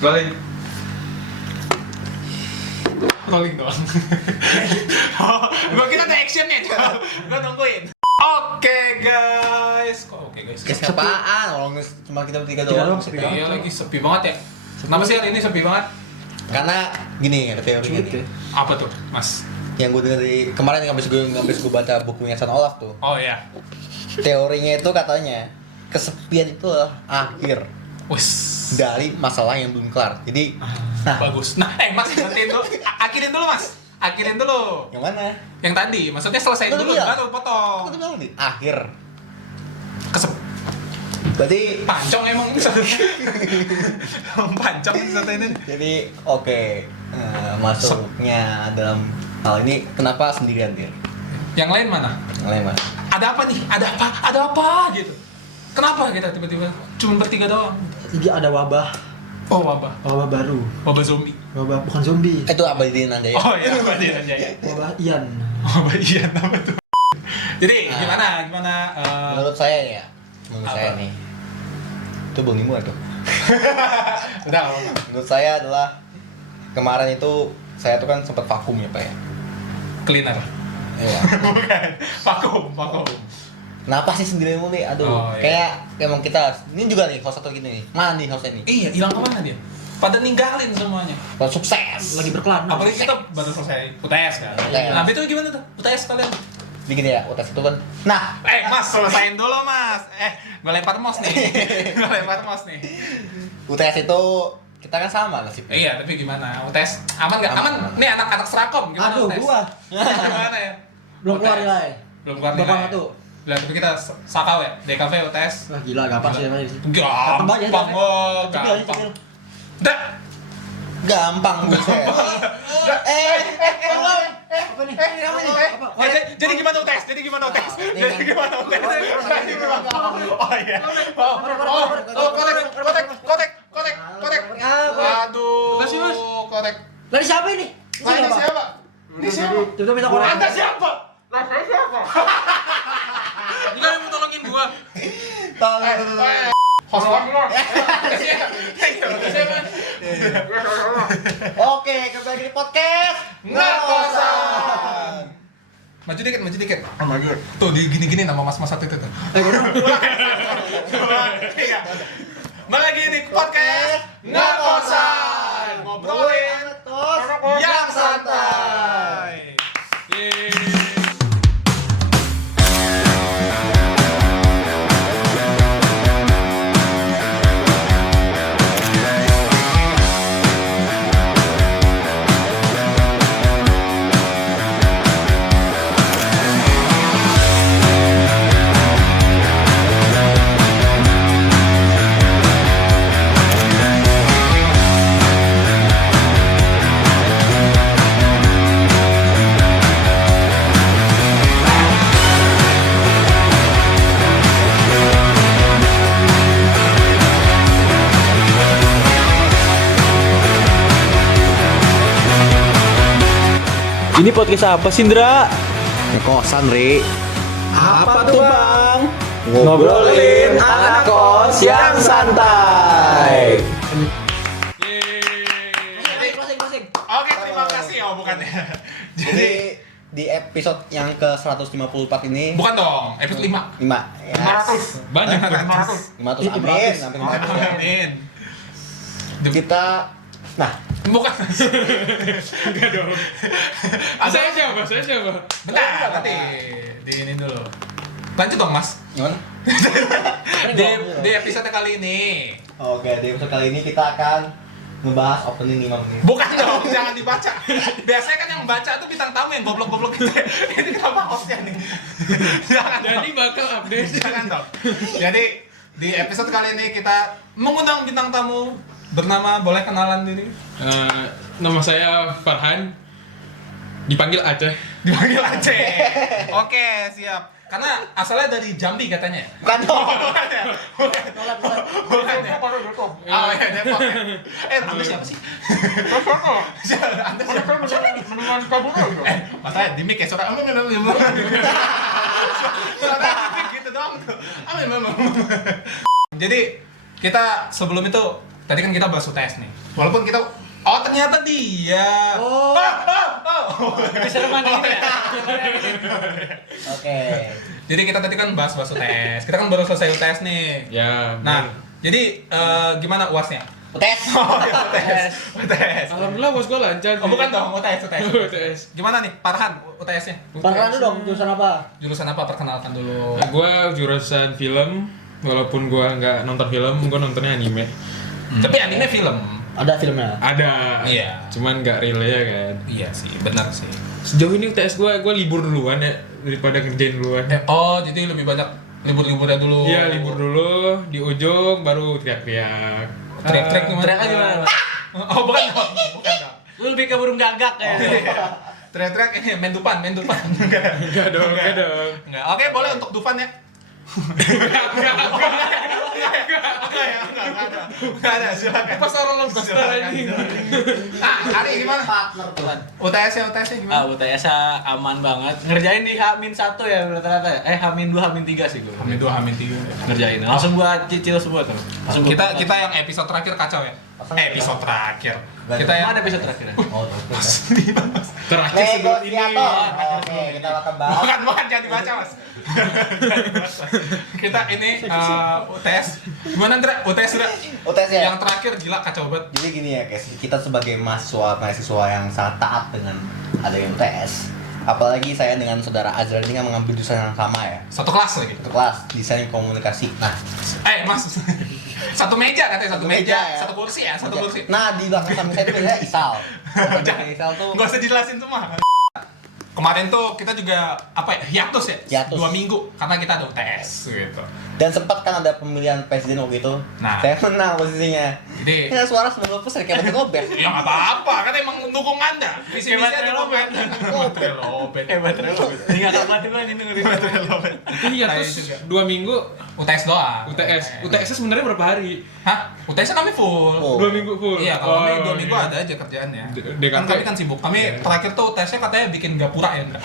Rolling doang. Gua kira ada actionnya, gua nungguin. Oke guys. Apaan? Orang cuma kita bertiga doang. Iya lagi sepi banget ya. Kenapa sih hari ini sepi banget? Karena gini, ada teorinya nih. Apa tuh, Mas? Yang gue dengar dari kemarin yang habis gue baca bukunya San Olaf tuh. Oh iya. Teorinya itu katanya kesepian itu akhir Wes. dari masalah yang belum kelar. Jadi, Bagus. Nah, Mas, nantiin dulu. Akhirin dulu, Mas. Akhirin dulu. yang mana? Yang tadi, maksudnya selesaiin dulu, baru potong. Aku tuh bilang nih, akhir. Berarti Pancong emang pancong satu ini. jadi oke, masuknya dalam hal ini kenapa sendirian dia? Yang lain mana? Yang lain mana? Ada apa nih? Ada apa gitu? Kenapa kita tiba-tiba cuma bertiga doang? Ada wabah baru, Wabah zombie. wabah bukan zombie, Itu Abadin aja ya. Oh iya, Abadin aja ya. wabah Ian. Wabah iya nama tuh. Jadi gimana? Menurut saya ya, saya nih, itu Bang Nimo tuh. Udah. Menurut saya adalah kemarin itu saya tuh kan sempat vakum ya Pak ya. Cleaner. Iya. Bukan. Vakum. Kenapa sih sendirian mulu nih? Aduh, Oh, iya. kayak emang kita ini juga nih host satu gini nih. Mana nih hostnya nih? Iya, hilang kemana dia? Pada ninggalin semuanya. Baru sukses. Lagi berkelana. Apalagi kita baru selesai UTS kan. UTS. Nah, itu gimana tuh? UTS kalian? Begini ya, UTS itu kan. Nah, Mas, selesain dulu, Mas. Gue lempar mouse nih. UTS itu kita kan sama nasibnya. Iya, tapi gimana? UTS aman nggak? Aman. Nih anak-anak Serakom gimana Aduh, UTS? gua Gimana ya? belum keluar UTS. nilai. Belum keluar Berapa nilai. tuh? Lah, tapi kita sakau ya, DKV UTS. Wah gila, gampang sih emang ini. Gampang, gampang. Dah. Gampang buset. Apa nih? Apa? Jadi gimana UTS? Jadi gimana UTS? Oh iya. Kotek. Aduh. Kotek. Lari siapa ini? Ini siapa? Tiba-tiba minta korek. Anda siapa? Lah saya siapa? Ini kan yang mau tolongin gua. Host gua. Oke, kembali lagi di podcast Ngakosan. Maju dikit. Maju. Tuh di gini-gini nama mas-mas satu itu tuh. Iya. Balik lagi di podcast Ngakosan. Ngobrolin yang santai. Yeay. Ini podcast apa sih, Indra? Kosan, Ri. Apa tuh, Bang? Ngobrolin anak kos yang santai. Closing. Oke, terima kasih. Oh, bukan ya. Jadi di episode yang ke-154 ini Bukan dong, episode 5. 5 ya. 500. Banyak 500. 500 amin, hampir 500 ya. Amin. Kita Bukan. Enggak dong. Saya siapa? Bentar, nanti diinin dulu. Lanjut dong, Mas. gimana? Di episode kali ini. Oke, di episode kali ini kita akan ngebahas opening 5 menit. Bukan dong, jangan dibaca. Biasanya kan yang baca tuh bintang tamu yang goblok-goblok gitu. Ini kenapa hostnya nih? Jangan. Jadi bakal update. Jangan dong. Jadi di episode kali ini kita mengundang bintang tamu bernama, boleh kenalan diri? Nama saya Farhan, dipanggil Aceh. Dipanggil Aceh. Oke, siap. Karena asalnya dari Jambi katanya. Bukan dong. Bukan ya? Oh iya, Depok ya. Anda siapa sih? Anda siapa? Mendingan kabur aja. Masalahnya di mic ya, suara suara di mic gitu doang tuh. Jadi kita sebelum itu tadi kan kita bahas UTS nih. Walaupun kita ternyata dia. Oh. Bisa mana ini ya? Oke. Jadi kita tadi kan bahas UTS. Kita kan baru selesai UTS nih. Ya. Nah, jadi gimana UASnya? UTS. Oh, ya, UTS. Alhamdulillah bos gue lancar. Oh, bukan dong, UTS. UTS. Gimana nih, Farhan, UTS-nya? Perkenalan dulu dong, jurusan apa? Jurusan apa? Perkenalkan dulu. Gue jurusan film, walaupun gue nggak nonton film, gue nontonnya anime. Tapi anime film. Ada filmnya. Ada. Iya. Cuman nggak real ya kan. Iya sih, benar sih. Sejauh ini UTS gue libur duluan ya daripada ngerjain duluan. Jadi lebih banyak libur-liburnya dulu. Iya libur dulu, di ujung baru teriak-teriak. Teriak-teriak gimana? Teriak gimana? Oh, bukan dong. Bukan dong. Lu lebih ke burung gagak ya. Teriak-teriak ini main Dufan. Enggak dong. Enggak. Oke, boleh untuk Dufan ya. Enggak ada, silakan. Pas orang lobster ini. Ari gimana? Partner tuh. UTS-nya gimana? UTS aman banget. Ngerjain di H-1 ya rata-rata ya. H-2, H-3 sih gue. Hamin 2, Hamin 3. Ngerjain. Langsung gua cicil semua tuh. Langsung Kita yang episode terakhir kacau ya. Episode terakhir. Kita yang ada episode terakhir. Oh, Terakhir sebelum ini. negosiator. Oke, kita akan bahas. bukan jangan dibaca, Mas. Kita ini UTS. Gimana, Ndra? UTS Ndra? UTS ya. Yang terakhir gila kacau banget. Jadi gini ya guys, kita sebagai mahasiswa yang sangat taat dengan adanya UTS. Apalagi saya dengan saudara Azra ini kan mengambil jurusan yang sama ya. Satu kelas lagi. Satu kelas, desain komunikasi. Nah, Mas. Satu meja katanya, satu meja, ya. satu kursi ya, satu kursi. Nah, di belakang samping saya itu biasanya ISAL. ISAL tuh Nggak usah dijelasin semua. Kemarin tuh kita juga hiatus ya? Hiatus. 2 minggu karena kita ada UTS gitu. dan sempat kan ada pemilihan presiden waktu itu. Nah. Saya menang posisinya. Jadi Ya suara 90% kayak betul lobet. ya nggak apa-apa, kan emang mendukung Anda. Visi misi ada lobet. Lobet. Hebat terus. Enggak dapat juga ini ngeri. Itu hiatus 2 minggu UTS doang. UTS. UTS sebenarnya berapa hari? Hah? UTS kami full. Oh. 2 minggu full. Iya, kalau kami 2 Oh, minggu iya. ada aja kerjaannya. DKP. Kan kami kan sibuk. Kami Iya. terakhir tuh UTS-nya katanya bikin gapura ya, Ndra.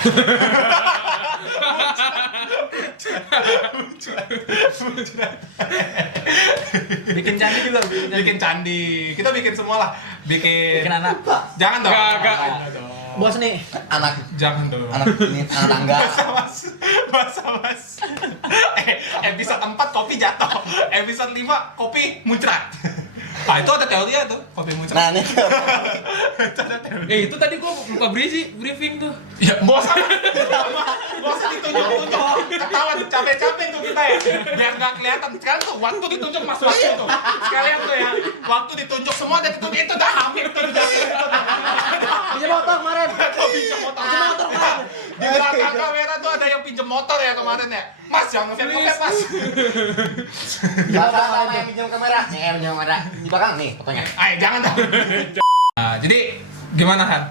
Bikin candi juga, Bikin candi. Kita bikin semua lah. Bikin anak. Jangan dong. Nggak. Jangan dong. Bos nih. Anak Jangan dong. ini anak tangga. Mas. Episode 4 kopi jatuh. Episode 5 kopi muncrat. Ah, itu ada teorinya tuh, kopi muncrat. Nah, ini Itu ada teori. Itu tadi gua lupa briefing tuh. Ya, bos ditunjuk-tunjuk. Ketahuan capek-capek tuh kita ya. Biar nggak kelihatan. Sekarang tuh waktu ditunjuk Mas Waktu tuh. Sekalian tuh ya. Waktu ditunjuk semua dan ditunjuk itu dah hampir tuh. Pinjam motor kemarin. Pinjam motor. Di belakang kamera tuh ada yang pinjam motor ya kemarin ya. Mas, jangan ngefit Mas. sama yang pinjam kamera. Nih, pinjam kamera. Di belakang nih fotonya. Ayo, jangan dong. Nah, jadi gimana Han?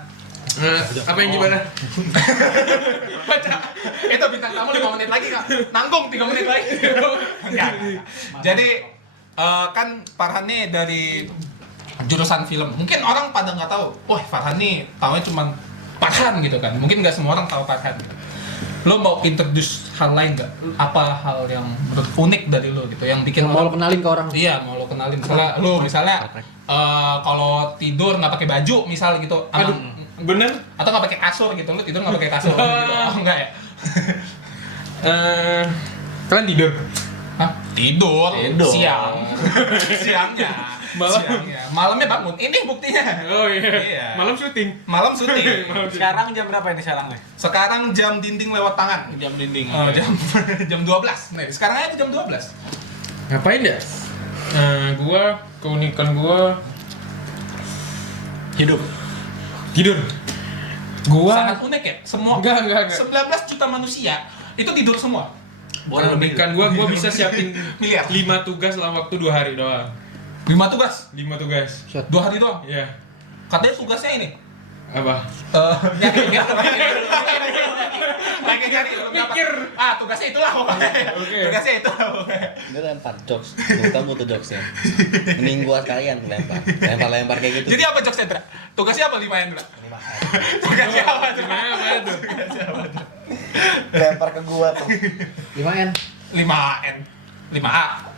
Apa yang gimana? Baca. Itu bintang tamu 5 menit lagi Kak. Nanggung 3 menit lagi. Enggak. Jadi kan Farhan nih dari jurusan film. Mungkin orang pada nggak tahu. Wah, Farhan nih taunya cuma Farhan gitu kan. Mungkin nggak semua orang tahu Farhan gitu. Lo mau introduce hal lain nggak? Apa hal yang menurut unik dari lo gitu yang bikin Mau lo orang kenalin ke orang. iya, mau lo kenalin. Misalnya kalau tidur nggak pakai baju misal gitu. Aduh, bener? Atau nggak pakai kasur gitu. Lo tidur nggak pakai kasur gitu. Oh, enggak ya? Kalian tidur? Hah? Tidur. Tidur. Siangnya. Malam? Malamnya bangun. Ini buktinya. Oh iya. Iya. Malam syuting. Malam syuting. Sekarang jam berapa ini sekarang nih? Sekarang jam dinding lewat tangan. Jam dinding. Jam 12. Nih, sekarang aja jam 12. Ngapain ya? Keunikan gua Hidup. tidur. Gua Sangat unik ya. Semua Enggak. 19 juta manusia itu tidur semua. Keunikan gua bisa siapin Miliar. 5 tugas dalam waktu 2 hari doang. 5 tugas. 5 tugas. 2 hari doang. Iya. Katanya tugasnya ini. Apa? Lagi Mikir. tugasnya itulah pokoknya. Oke. Tugasnya itu. pokoknya. Dia lempar jokes. Kamu tuh jokesnya. Mending gua sekalian tuh lempar kayak gitu. Jadi apa jokes Endra? Tugasnya apa 5 Endra? Tugasnya apa? Gimana apa itu? Lempar ke gua tuh. 5N. 5N. 5A.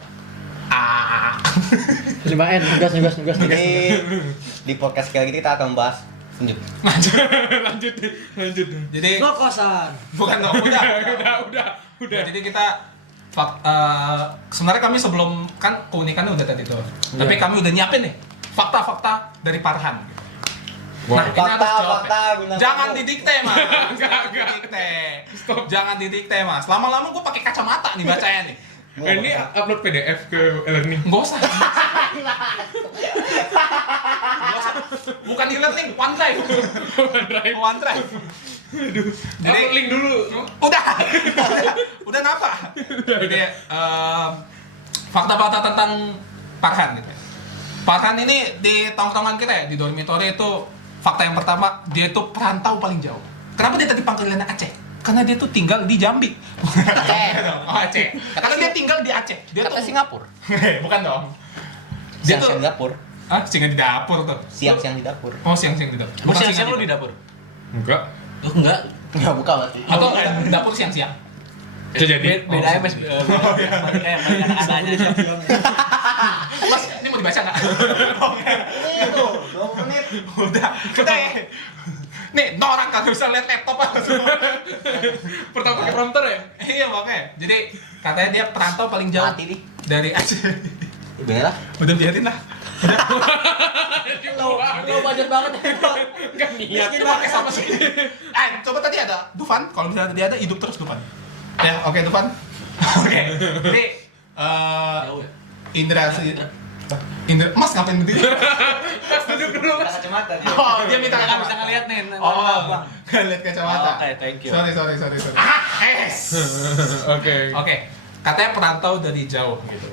5N, nugas. Jadi di podcast kali ini kita akan bahas lanjut. lanjut. Jadi Kosan. bukan dong, udah. Jadi kita sebenarnya kami sebelum kan keunikannya udah tadi tuh. Tapi kami udah nyiapin nih fakta-fakta dari Farhan. Wow. Nah, ini harus jawab. Fakta, guna Jangan video. didikte, Mas. Jangan didikte. Jangan didikte, Mas. Lama-lama gue pakai kacamata nih bacanya nih. Ini upload PDF ke e-learning. Nggak usah. Bukan di learning, OneDrive. OneDrive. Jadi Upload link dulu. udah napa? Jadi fakta-fakta tentang Farhan gitu. Farhan ini di tongkrongan kita ya, di dormitory itu fakta yang pertama, dia itu perantau paling jauh. Kenapa dia tadi panggilannya Aceh? Karena dia tuh tinggal di Jambi. Aceh. Oh, Aceh. Karena dia tinggal di Aceh. Dia Kata tuh Singapura. bukan dong. Dia tuh Siang-siang di dapur. singa di dapur tuh. Siang-siang di dapur. Oh, siang-siang di dapur. Lu Bukan siang-siang singa lu di dapur? Enggak. Lu enggak? Enggak buka berarti. Atau di dapur siang-siang. Bisa jadi. Beda ya, Mas. Balik anak-anaknya. Mas, ini mau dibaca nggak? Ini tuh 20 menit. Udah ya. Nih, orang kagak bisa lihat laptop apa. Pertama pakai prompter ya? Iya makanya. Jadi katanya dia perantau paling jauh Mati nih. dari Aceh. Udah lah. Udah biarin lah. Lo budget banget ya. Enggak niat. Itu pakai sama sih. Coba tadi ada Dufan. Kalau misalnya tadi ada hidup terus Dufan. Ya, oke Dufan. Oke. Jadi Jauh ya? Indra Mas ngapain berdiri? Mas duduk dulu, Mas. Kacamata dia. Oh, dia minta Nggak kacamata. bisa ngeliat nih. Oh, nggak lihat kacamata. Oke, thank you. Sorry. Oke. Oke, katanya perantau dari jauh gitu.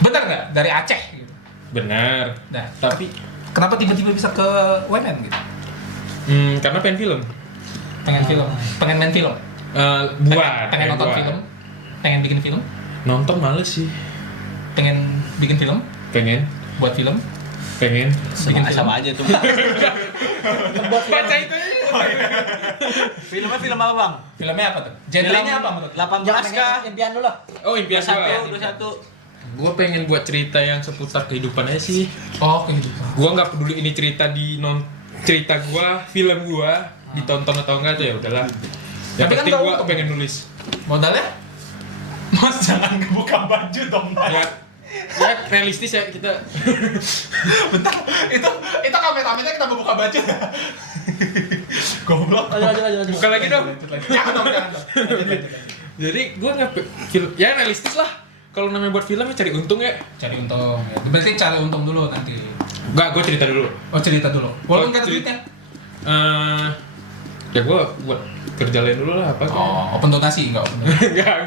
Bener nggak? Dari Aceh gitu. Benar. Nah, Tapi kenapa tiba-tiba bisa ke WMN gitu? karena pengen film. Pengen film, pengen main film, pengen nonton buat. film, pengen bikin film, Nonton males sih. pengen bikin film, Pengen. buat film, Pengen. bikin film. Sama aja tuh. Baca itu. Filmnya film apa, Bang? Filmnya apa tuh? Genrenya apa menurut? 18 kah? Impian dulu lah. Oh, impian gua. 21. Gue pengen buat cerita yang seputar kehidupan aja sih. Oh, kehidupan. Gue nggak peduli ini cerita cerita gue, film gue ditonton atau enggak tuh ya udahlah. Yang Tapi kan penting nggak gue untung. pengen nulis. Modalnya? Mas jangan buka baju dong, Mas. Ya realistis ya kita. Bentar, itu kameramennya kita buka baju. Goblok. Lanjut. Bukan lagi dong. Jangan dong. Lanjut. Jadi gue nggak film ya realistis lah. Kalau namanya buat film ya cari untung ya. Cari untung. Ya. Berarti cari untung dulu nanti. Enggak, gue cerita dulu. Oh, cerita dulu. Walaupun nggak ada cerita- duitnya. Ya gue buat kerja lain dulu lah apa. Oh, open donasi enggak? Enggak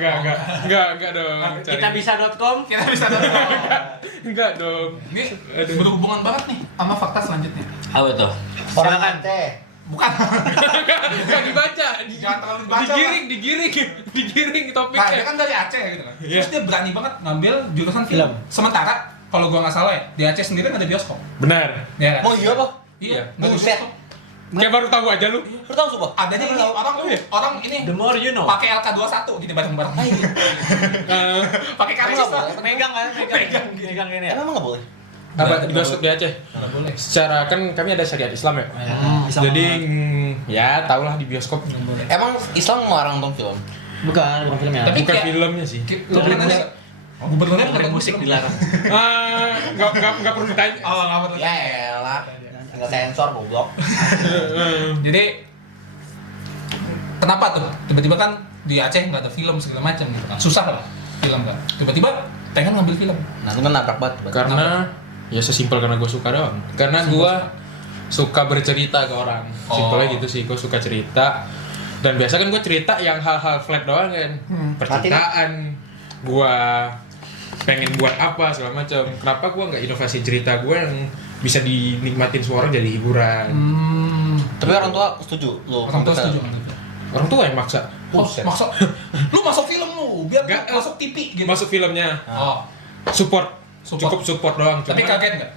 dong. Cari- Kitabisa.com. Kita bisa dapat. Enggak dong. Ini Aduh. berhubungan banget nih sama fakta selanjutnya. Apa tuh? Orang Silakan. Aceh. Bukan. Enggak dibaca. Jangan terlalu dibaca. Digiring Nah, dia topiknya. kan dari Aceh gitu kan. Iya. Terus dia berani banget ngambil jurusan film. Film. Sementara kalau gua nggak salah ya, di Aceh sendiri nggak ada bioskop. Benar. Ya kan? Mau iya apa? Iya, nggak ada Buset. bioskop. Kayak baru tahu aja lu. Lu tahu sumpah? Adanya ini orang ini The more you know. pakai LK21 gitu bareng-bareng. Eh, Pakai karcis lah. Megang kan? Megang. Megang ini ya. Emang nggak boleh? apa di bioskop di Aceh? Nggak boleh. Secara kan kami ada syariat Islam ya. Jadi ya tahulah di bioskop. Emang Islam melarang nonton film? Bukan filmnya. Tapi Bukan kayak- filmnya sih. Gubernurnya gubernurnya bukan Musik dilarang. Nggak perlu ditanya. Oh, nggak perlu. Ya elah. Tinggal sensor goblok. Jadi kenapa tuh? Tiba-tiba kan di Aceh nggak ada film segala macam gitu kan. Susah lah film kan. Tiba-tiba pengen ngambil film. Nah, itu kan nabrak banget. Karena ya sesimpel karena gue suka doang. Karena gue suka bercerita ke orang. Simpelnya gitu sih, gue suka cerita. Dan biasa kan gue cerita yang hal-hal flat doang kan. Percintaan, gue pengen buat apa segala macam. Kenapa gue nggak inovasi cerita gue yang bisa dinikmatin semua orang jadi hiburan. Tapi orang tua setuju lu. Orang tua setuju. Orang tua yang maksa. Oh, masuk. Lu masuk film lu, biar Nggak, masuk TV gitu. Masuk filmnya, Oh, support. Support. Cukup support doang. tapi Cuma kaget nggak?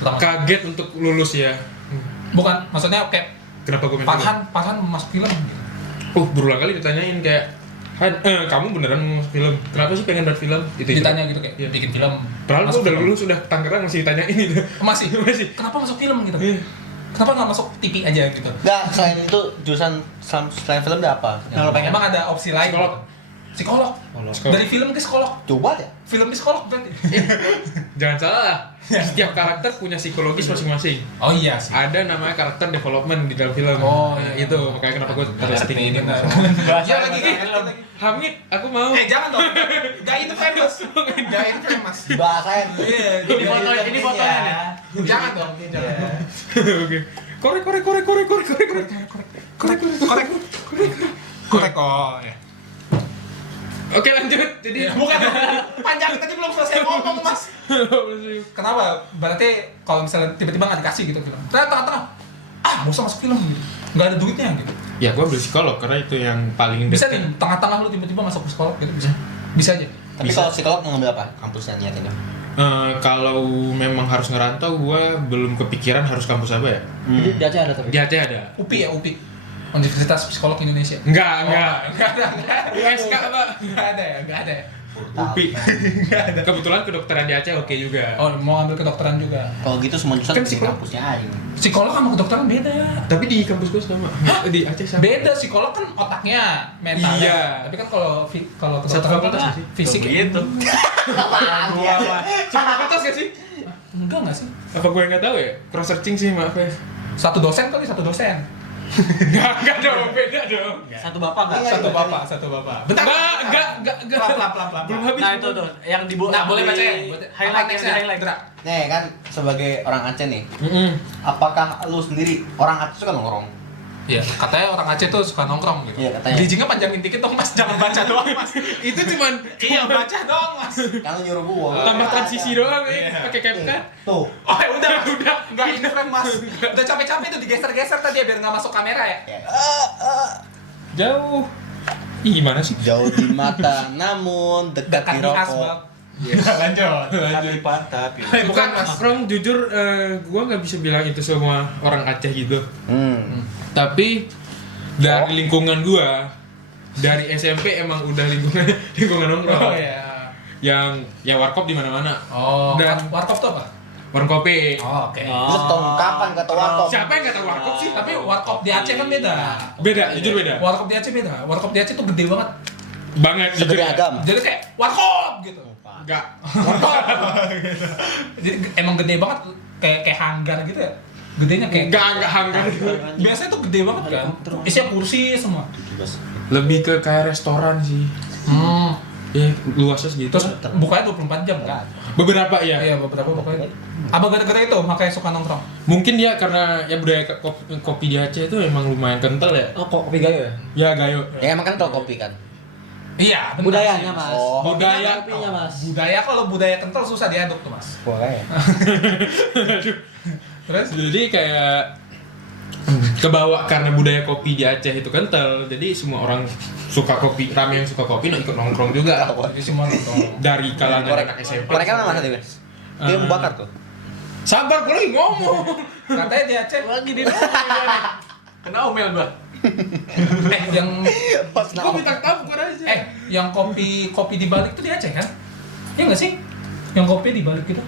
Pertama. kaget untuk lulus ya. Bukan, maksudnya kayak Kenapa gue main film? Farhan masuk film gitu. Berulang kali ditanyain kayak Kamu beneran mau masuk film? Kenapa sih pengen buat film? Ditanya gitu kayak Iya. bikin film. Padahal Masuk gue udah film. lulus udah Tangerang masih ditanyain itu. Masih. Masih. Kenapa masuk film gitu? Iya. Kenapa nggak masuk TV aja gitu? Enggak, selain itu jurusan selain film ada apa? Kalau pengen Emang ada opsi lain? Psikolog. Psikolog. Dari film ke psikolog. Coba ya. Film psikolog berarti. Jangan salah. Setiap karakter punya psikologis masing-masing. Oh iya sih. Ada namanya karakter development di dalam film. Oh, Nah, iya. itu makanya kenapa gue testing ini. Iya lagi. Hamid, aku mau. Jangan dong. Gak itu famous. Gak itu famous. Bahasain. Iya. ini fotonya nih. Jangan dong. Jangan. Oke. Korek. Korek oh ya. Oke lanjut. Jadi Bukan panjang tadi belum selesai ngomong mas. Kenapa? Berarti kalau misalnya tiba-tiba nggak dikasih gitu film. Tengah-tengah. Nggak usah masuk film gitu. Nggak ada duitnya gitu. ya gue beli psikolog karena itu yang paling Bisa dekat. nih tengah-tengah lu tiba-tiba masuk psikolog gitu bisa. Bisa aja. Tapi kalau psikolog mau ngambil apa? Kampusnya niatin dong. Kalau memang harus ngerantau, gue belum kepikiran harus kampus apa ya. Jadi di Aceh ada tapi. Di Aceh ada. UPI ya UPI. Universitas Psikolog Indonesia. Enggak. Enggak ada. USK apa? Enggak ada ya, enggak ada ya. UPI. Kebetulan kedokteran di Aceh oke juga. Oh, mau ambil kedokteran juga. Kalau gitu semua jurusan Kan di psikolog. kampusnya aja. Psikolog sama kedokteran beda. Tapi di kampus gue sama. Di Aceh sama. Beda psikolog kan otaknya, mentalnya. Iya. Tapi kan kalau kalau Satu kedokteran fakultas kan nggak sih? fisik Gitu. Cuma fakultas gak sih? enggak sih? Apa gue nggak tahu ya? Cross searching sih maaf ya. Satu dosen kali satu dosen. Enggak dong, beda dong. Satu bapak nggak? Satu bapak. Bentar. Enggak. Pelan. Belum habis. Nah itu tuh yang di Nah, boleh baca ya. Highlight yang di highlight. Nih kan sebagai orang Aceh nih, Mm-mm. apakah lu sendiri orang Aceh suka nongkrong? Iya, katanya orang Aceh tuh suka nongkrong gitu. Iya, katanya. Bridging-nya panjangin dikit dong, Mas. Jangan baca doang, Mas. Itu cuman Iya, baca doang, Mas. Kan lu nyuruh gua. tambah transisi doang ya, pakai CapCut. Tuh. Oh, ya udah, Mas. Udah. Enggak ini frame, Mas. Udah capek-capek tuh digeser-geser tadi ya biar enggak masuk kamera ya. Ya. Jauh. Ih, gimana sih? Jauh di mata namun dekat Dekat di di rokok. asbak. Lanjut. Kali pantat. Bukan Mas Rom, jujur gua nggak bisa bilang itu semua orang Aceh gitu. Tapi dari lingkungan gua, dari SMP emang udah lingkungan nongkrong. Oh iya. Yang ya warkop di mana-mana. Oh, Dan warkop tuh apa? warung kopi. Oh, oke. Lu tahun kapan kata warkop? Siapa yang nggak tahu warkop sih? Tapi warkop di Aceh kan beda. Beda, jujur beda. Warkop di Aceh beda. Warkop di Aceh tuh gede banget. Banget jujur. Segede ya. agam. Jadi kayak warkop gitu. Enggak. Jadi emang gede banget kayak hanggar gitu ya. Gedenya kayak Enggak hanggar. biasanya tuh gede banget kan. Isinya kursi semua. Lebih ke kayak restoran sih. Ya, luasnya segitu. Terus bukanya 24 jam kan? Beberapa ya. Iya, beberapa pokoknya. Apa gara-gara itu makanya suka nongkrong? Mungkin ya karena ya budaya kopi di Aceh itu emang lumayan kental ya. Oh, kok kopi gayo ya? Ya gayo. Ya emang kan tau kopi kan. Iya, benar Budayanya, sih. Mas. Oh. Budaya. Kopinya, Mas. Budaya kalau budaya kental susah diaduk tuh, Mas. Boleh. Terus Jadi kayak kebawa karena budaya kopi di Aceh itu kental. Jadi semua orang suka kopi, rame yang suka kopi ikut nongkrong juga. jadi semua nongkrong. Dari kalangan anak SMP. Korek kan mana tadi, Mas? Dia mau bakar tuh. Sabar, gue lagi ngomong. Katanya di Aceh Lagi di kena omel gua. yang Gue minta tahu gue aja. yang kopi di balik tuh di Aceh kan? Iya nggak sih? Yang kopi di balik gitu.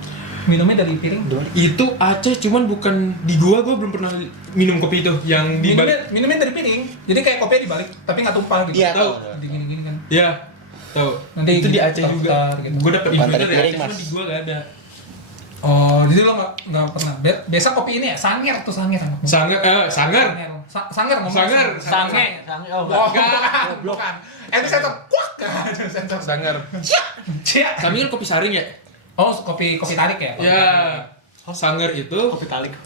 Minumnya dari piring. Itu Aceh cuman bukan di gua belum pernah minum kopi itu yang di balik. Minumnya dari piring. Jadi kayak kopinya dibalik tapi nggak tumpah gitu. Iya, Tahu. tahu. Jadi gini-gini kan. Ya, tahu. Nanti Itu di gitu, Aceh juga. gitu. Gue dapet Bukan info dari dari piring, Aceh, cuman Mas. di gua gak ada. Oh, jadi lo nggak pernah. Biasa kopi ini ya sanger tuh sanger. Sangar. Sanger ngomong. Sanger. Sange. Oh, Oh, enggak. bukan. Itu sensor. Kuak. Sensor. Sangar. Cia. Kami kan kopi saring ya? Oh, kopi tarik ya? Ya. Sangar itu Kopi talik.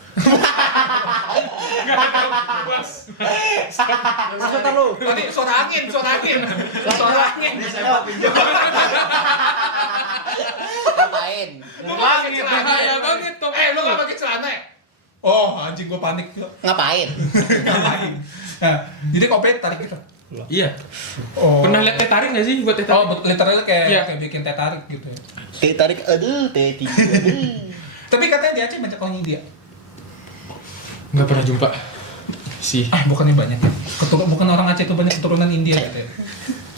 Maksudnya lu. Tadi suara angin. Ngapain? Lu nggak pakai celana bahaya ya? banget, Tom. Lu nggak pakai celana ya? Oh, anjing gua panik. Ngapain? Ngapain? Nah, jadi kopi tarik gitu. Iya. Oh. Pernah lihat teh tarik gak sih buat teh Oh, tarik? literally Iya. kayak bikin teh tarik gitu ya. Teh tarik, aduh, teh tiga, aduh. Tapi katanya di Aceh banyak orang India. Nggak pernah jumpa. Sih. Bukannya banyak. Bukan orang Aceh itu banyak keturunan India katanya.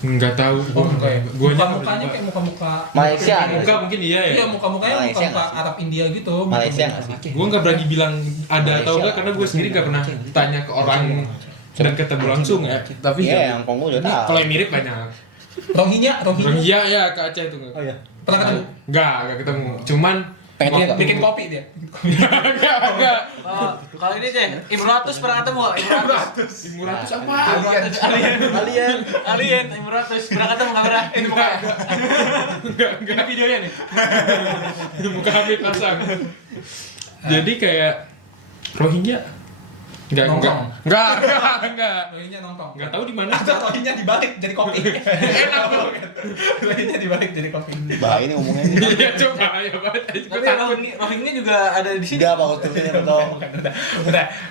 Enggak tahu. Muka-mukanya kayak muka-muka Malaysia. Muka mungkin iya ya. Iya, muka-mukanya Malaysia muka-muka nggak sih? Arab India gitu. Malaysia nggak sih? Gue nggak berani bilang ada atau Malaysia. enggak karena gue sendiri nggak pernah tanya ke orang dan ketemu langsung ya. Tapi Iya, yang Kongo udah tahu. kalau yang mirip banyak. Rohingya. Iya ya ke Aceh itu nggak. Oh iya. Pernah ketemu? Nggak ketemu. Cuman Dia bikin kopi dia. enggak. Oh, kalau ini deh, Imratus pernah ketemu nggak? Imratus. Imuratus apa? Alien, Imratus pernah ketemu nggak pernah? Ini muka. Enggak. Videonya nih. Muka Hamid pasang. Jadi kayak Rohingya enggak. Rohingya nongkrong. Enggak tahu di mana. Atau rohingya dibalik jadi kopi. Enak banget. Rohingya dibalik jadi kopi. Bahaya ini ngomongnya ini. Iya coba ya banget. Gue Tapi takut. Rohingya juga ada di sini. Tidak bagus tuh ini betul.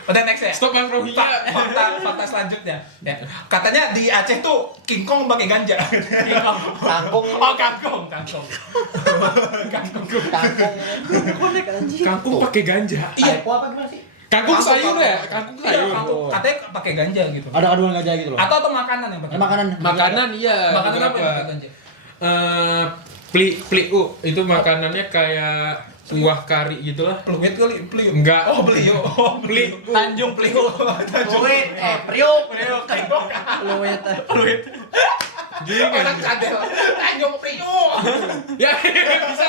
Udah next ya. Stop Bang Rohingya. Fakta selanjutnya. Ya. Katanya di Aceh tuh King Kong pakai ganja. Kangkung. Oh, kangkung. Kangkung pakai ganja. Iya. Apa gimana sih? Kangkung Kangkung, sayur kangkung. ya? Kangkung Iya, sayur. kangkung. Katanya pakai ganja gitu. Ada kandungan ganja gitu loh. Atau makanan yang pakai. Makanan. Makanan iya. Makanan apa yang beberapa. pakai ganja? Pliu itu makanannya kayak kuah kari gitulah. Peluit kali, peliu. Enggak. Oh, beliau. Oh, Pliu. Tanjung Priok. Fluid, priuk. Peluit. Gini kan? Orang cadel. Tanjung priuk. Ya bisa.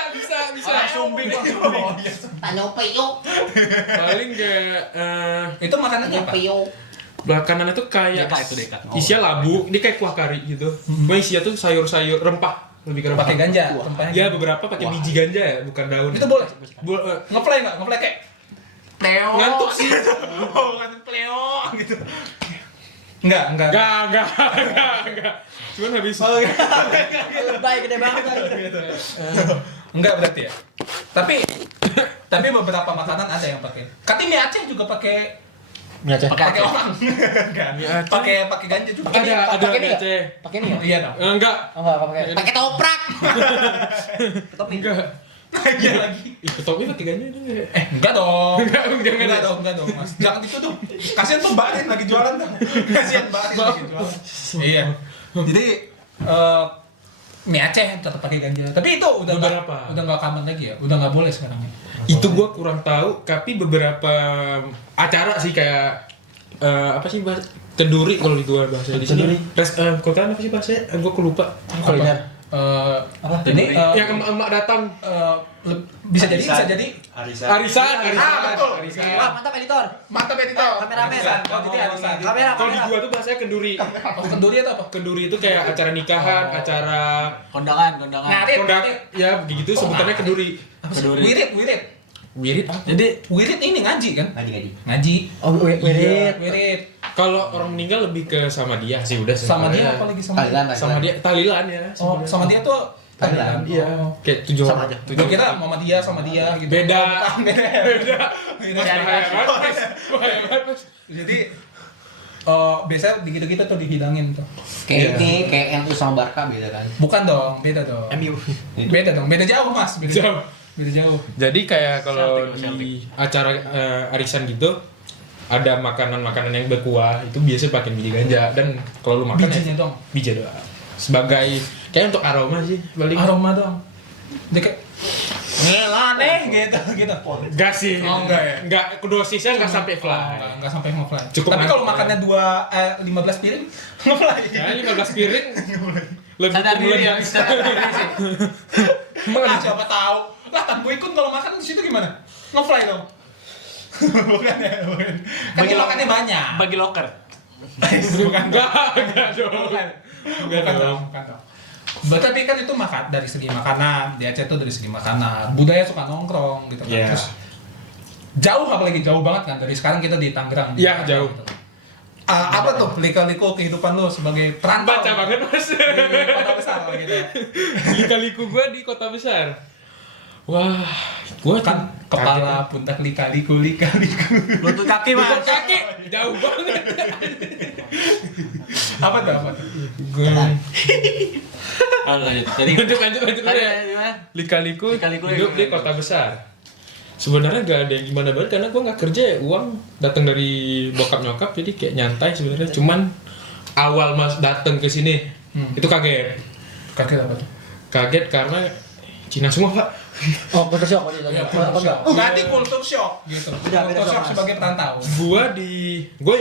Orang sumbing. Oh, iya. Tanyo priuk. Paling kayak Itu makanannya apa? Priuk. makanan itu kayak Deka itu deka. isinya labu, dia kayak kuah kari gitu. Cuma isinya tuh sayur-sayur rempah, lebih ke rempah. Pakai ganja. Rempahnya. Ya beberapa pakai biji ganja ya, bukan daun. Itu boleh. Boleh. Ngeplay nggak? Ngeplay kayak pleo. Ngantuk sih. Oh, kan pleo gitu. Enggak. Enggak. Cuman habis. Baik gede banget. Enggak berarti ya. Tapi beberapa makanan ada yang pakai. Katanya mie Aceh juga pakai Mie Aceh. pakai orang. Enggak. Mie Aceh. Pakai ganja juga. Ada pakai ini mie nggak? Aceh. Pakai ini ya? Iya dong. Enggak. Oh enggak pakai. Pakai toprak. Enggak. Lagi. Ikut topi pakai ganja itu enggak? Enggak dong. Jangan. Enggak dong, Mas. Jangan itu tuh. Kasihan tuh Mbak Arin lagi jualan tuh. Kasihan Mbak Arin lagi jualan. Iya. Jadi mie Aceh tetap pakai ganja. Tapi itu udah Beberapa. udah enggak common lagi ya. Udah enggak boleh sekarang ya. Itu gua kurang tahu, tapi beberapa acara sih kayak apa sih bahasa kenduri kalau di luar bahasa di sini. Kenduri. Kota apa sih bahasanya? Gua kelupa. Kuliner. Apa? Ini Yang emak datang. bisa jadi Arisan. betul. Wah, mantap editor. Mantap editor. Kameramen. Oh, jadi arisan. Kamera. Kalau di gua tuh bahasanya kenduri. Oh, kenduri itu apa? Kenduri itu kayak acara nikahan, acara Kondangan. Ngarit. kondak, ya begitu sebutannya kenduri. Keduri. Wirid. Wirid apa? Jadi Wirid ini ngaji kan? Ngaji. Ngaji. Oh, wirid. Wirid. Kalau orang meninggal lebih ke sama dia sih udah sih. Sama dia apa lagi sama? Tahlilan. Sama dia tahlilan ya. Oh, sama dia tuh Tahlilan. Iya. Kayak tujuh Sama orang. aja. Gue kira Muhammadiyah sama dia gitu. Beda. Oh, bukan, beda. Bahaya banget. Bahaya banget. Jadi biasanya begitu-gitu tuh dihilangin tuh. Kayak ini, kayak yang sama Barca beda kan. Bukan dong, beda dong. MU. Beda dong, beda jauh Mas, beda Jauh. Beda jauh. Jadi kayak kalau Celtic. di acara arisan gitu ada makanan-makanan yang berkuah itu biasa pakai biji ganja dan kalau lu makan Bijinya ya dong. biji doang. Sebagai kayak untuk aroma sih paling. Aroma dong. Dia kayak ngelaneh gitu. Enggak sih. Oh, enggak ya? Enggak, dosisnya enggak sampai fly. Enggak sampai mau fly. Cukup Tapi kalau makan. makannya 15 piring, nge-fly. Ya 15 piring lebih sadar diri ya, lebih- sadar diri sih. Ah, siapa tahu. Lah, tanpa ikut kalau makan di situ gimana? Nge-fly dong. Bukan ya, bukan. Kan dia makannya banyak. Bagi loker. Bukan. Enggak dong. Bukan dong. Tapi kan itu dari segi makanan, di Aceh itu dari segi makanan, budaya suka nongkrong gitu kan. Iya. Terus jauh apalagi jauh banget kan dari sekarang kita di Tangerang. Iya, jauh. Gitu. Apa tuh lika-liku kehidupan lu sebagai perantau? Baca banget Mas. Di kota besar gitu ya. Lika-liku gua di kota besar. Wah, gua Kan kepala, pundak, lika-liku. Lutut kaki mas. Lutut kaki jauh banget. Apa tuh? Gua Lanjut. Jadi lanjut dulu tadi ya. gimana? Lika-liku Lika-liku hidup di gimana? kota besar. Sebenarnya gak ada yang gimana banget karena gua nggak kerja ya, uang datang dari bokap nyokap jadi kayak nyantai sebenarnya. Cuman awal mas datang ke sini Itu kaget. Kaget apa tuh? Kaget karena Cina semua, Pak. Oh, kultur shock waktu itu. Ya, Apa enggak? berarti kultur shock gitu. Beda Kultur shock Mas. sebagai perantau. Gua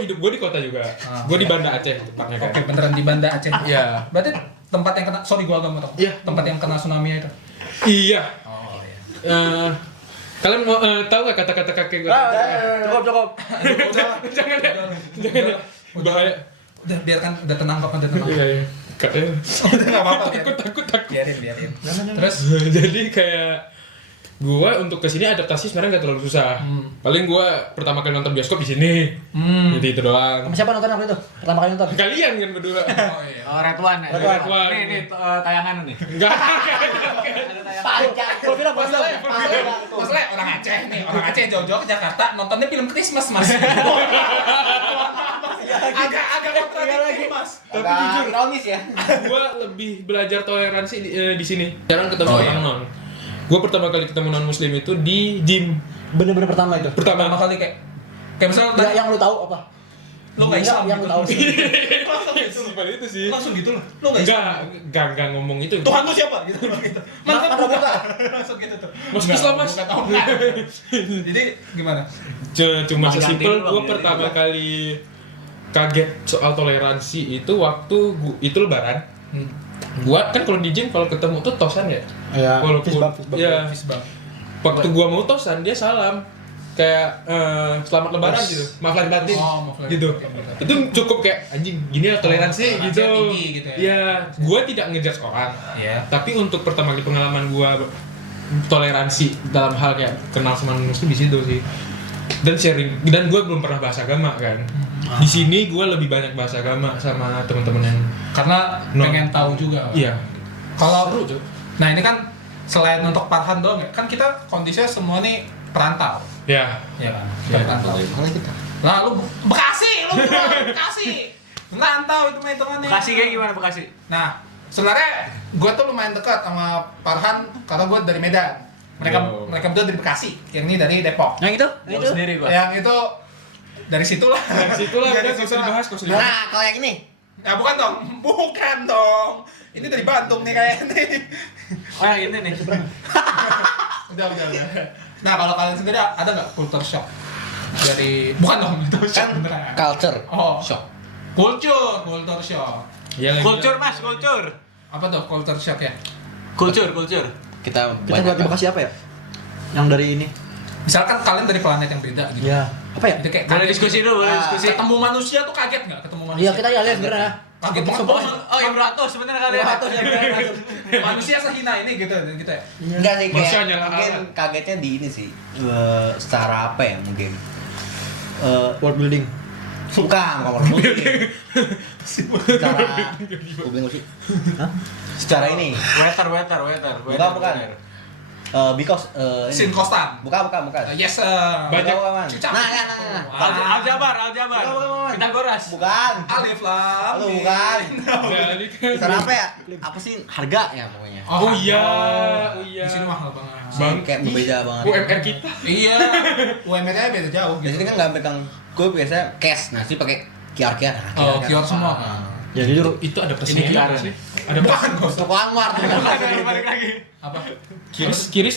di kota juga. Gua di Banda Aceh tepatnya kan. Oke, beneran di Banda Aceh. Iya. Berarti tempat yang kena, sorry gua agak motong. Iya. Tempat yang kena tsunami itu. Iya. Oh iya. Kalian mau tahu gak kata-kata kakek gue? Cukup. Jangan ya. Jangan ya. Bahaya. Udah biarkan, udah tenang kok, udah tenang. Iya, iya. Udah enggak apa-apa. Takut. Biarin. Terus Jadi kayak gua untuk kesini adaptasi sebenarnya nggak terlalu susah. Paling gua pertama kali nonton bioskop di sini. Itu doang. Sama siapa nonton waktu itu? Pertama kali nonton. Kalian kan berdua. oh iya. Oh, Red One. Red One. Nih, tayangan nih. Enggak. Panjang. Gua bilang Masalahnya orang Aceh nih, orang Aceh jauh-jauh ke Jakarta nontonnya film Christmas, Mas. agak kontradiktif, Mas. Tapi jujur ironis ya. Gua lebih belajar toleransi di sini. Jarang ketemu orang non. Gua pertama kali ketemu non muslim itu di gym. Bener-bener pertama itu. Pertama kali kayak misalnya Ya, yang lu tahu apa? lo nggak Islam yang lu gitu. tahu sih. langsung gitu. Simpel itu sih. Langsung gitu loh. Lo nggak Islam. Enggak ngomong itu. Tuhan lu siapa? Gitu. Mantap Mantap buka. Langsung gitu tuh. Masuk Enggak, Islam, Mas. bukan. Oh, enggak. Jadi gimana? Cuma Masih sesimpel ganti gue doang, pertama ganti kali kaget soal toleransi itu waktu itu lebaran. Gua kan kalau di gym kalau ketemu tuh tosan ya. Iya. Walaupun Fistbump. ya Fisbang. waktu gua mau tosan dia salam kayak selamat lebaran gitu. Maaf lahir batin. Oh, maaf lahir gitu. batin. Itu cukup kayak anjing gini lah toleransi Toleransi gitu. tinggi gitu ya. Iya, gua tidak ngejudge orang. Iya. Tapi untuk pertama kali pengalaman gua toleransi dalam hal kayak kenal sama muslim di situ sih. Dan sharing, dan gue belum pernah bahas agama kan. Di sini gue lebih banyak bahas agama sama teman-teman yang Karena pengen tahu juga. iya. Kalau Seru, Cuk. nah ini kan selain untuk Farhan doang ya, kan kita kondisinya semua nih perantau. Ya. Ya kan? Kita perantau. Lah lu Bekasi, lu bilang Bekasi. Perantau itu mah hitungannya. Bekasi kayak gimana Bekasi? Nah, sebenarnya gue tuh lumayan dekat sama Farhan karena gue dari Medan. Mereka berdua dari Bekasi, yang ini dari Depok. Yang itu? Gua sendiri gua. Yang itu dari situlah. Dari situ lah udah nggak usah dibahas, nggak usah dibahas. Nah, kalau yang ini Ya bukan dong. Ini dari Bandung nih kayaknya. Oh, yang ini nih. Udah. Nah, kalau kalian sendiri ada nggak culture shock dari bukan dong itu kan shock beneran. culture Oh, shock. culture shock. Iya lagi. Kultur Mas, kultur. Apa tuh culture shock ya? Kultur. Kita Kita buat di Bekasi apa ya? Yang dari ini. Misalkan kalian dari planet yang beda gitu. Iya. Apa ya? Itu kayak Boleh kaget diskusi gitu. dulu, boleh Ah, diskusi. Ketemu manusia tuh kaget nggak? Ketemu manusia. Iya, kita ya lihat sebenarnya. Kaget banget. Oh, Ibrato sebenarnya kali ya. Manusia sehina ini gitu ya. Enggak sih Manusia kayak nyala mungkin alat. kagetnya di ini sih. Secara apa ya mungkin? World building. Bukan world building. Secara building sih. Secara ini. Waiter. Bukan. Because ini. Sin Kostan. Bukan. Yes. Banyak. Bukan. Cicak. Nah. Aljabar. Bukan. Pitagoras. Bukan. Alif lah. Halo, bukan. Jadi kan. Secara apa ya? Apa sih harga ya pokoknya? Oh iya. Di sini mahal banget. Bang. Kayak berbeda banget. UMR kita. Iya. UMR-nya beda jauh Di gitu. sini kan nggak pegang, gue biasanya cash, nah sih pakai QR. Oh, QR semua. Ya jujur. Itu adaptasi Ini apa gimana sih? nih? Ada Bukan, Bos. Toko Anwar. Balik lagi. Apa? Kiris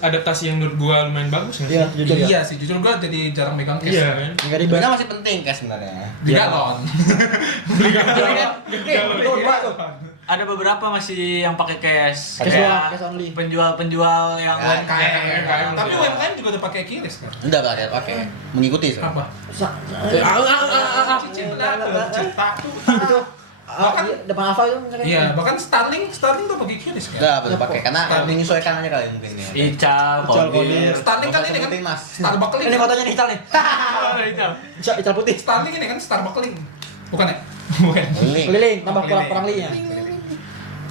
adaptasi yang menurut gua lumayan bagus nggak sih? Iya, jujur ya. Iya sih, jujur gua jadi jarang megang cash. Iya kan? Enggak ribet. Sebenarnya masih penting cash sebenarnya. Di galon. Beli galon. Betul, Pak. Ada beberapa masih yang pakai cash. Cash Kayak doang, cash only. penjual yang Ya, UMKM. Tapi iya. UMKM juga udah pakai kiris kan? Udah bakal pakai, mengikuti sih. Apa? Itu depan Alfa itu misalnya. Iya, bahkan Starlink tuh pakai kiris kan? Udah boleh pakai karena menyesuaikan aja kali mungkin ya. Ical, Kodir. Kodir. Starlink kan Nggak ini usah kan sebutin, Mas. Starbucks Ini link. fotonya nih, Ical nih. Ical. Ical putih. Starlink ini kan Starbucks link. Bukan ya? Bukan. Link. Keliling, tambah perang linya.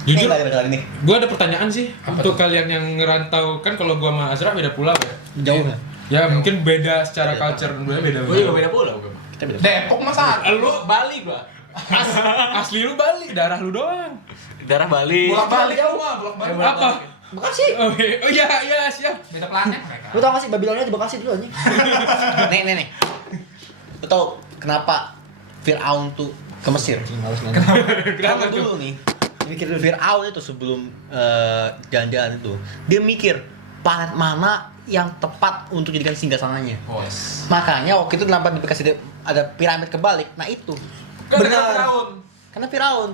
Jujur, Ini balik nih. gua ada pertanyaan sih untuk kalian yang ngerantau kan kalau gua sama Azra beda pulau ya. Jauh ya. Ya mungkin beda secara culture beda. Gue juga beda pulau gue. Kita beda. Depok masa? Lu Bali gua. asli lu Bali, darah lu doang. Darah Bali. Bolak-balik semua, bolak-balik. Apa? Bekasi. Oh iya siap. Beda planet mereka. Lu tau gak sih Babilonia di Bekasi dulu anjing? Nih. Lu tau kenapa Fir'aun tuh ke Mesir. Kenapa dulu nih? Mikir Fir'aun itu sebelum jalan-jalan itu, dia mikir planet mana yang tepat untuk jadikan singgasananya. Makanya waktu itu kenapa dikasih ada piramid kebalik? Nah itu. Benar. Karena Firaun,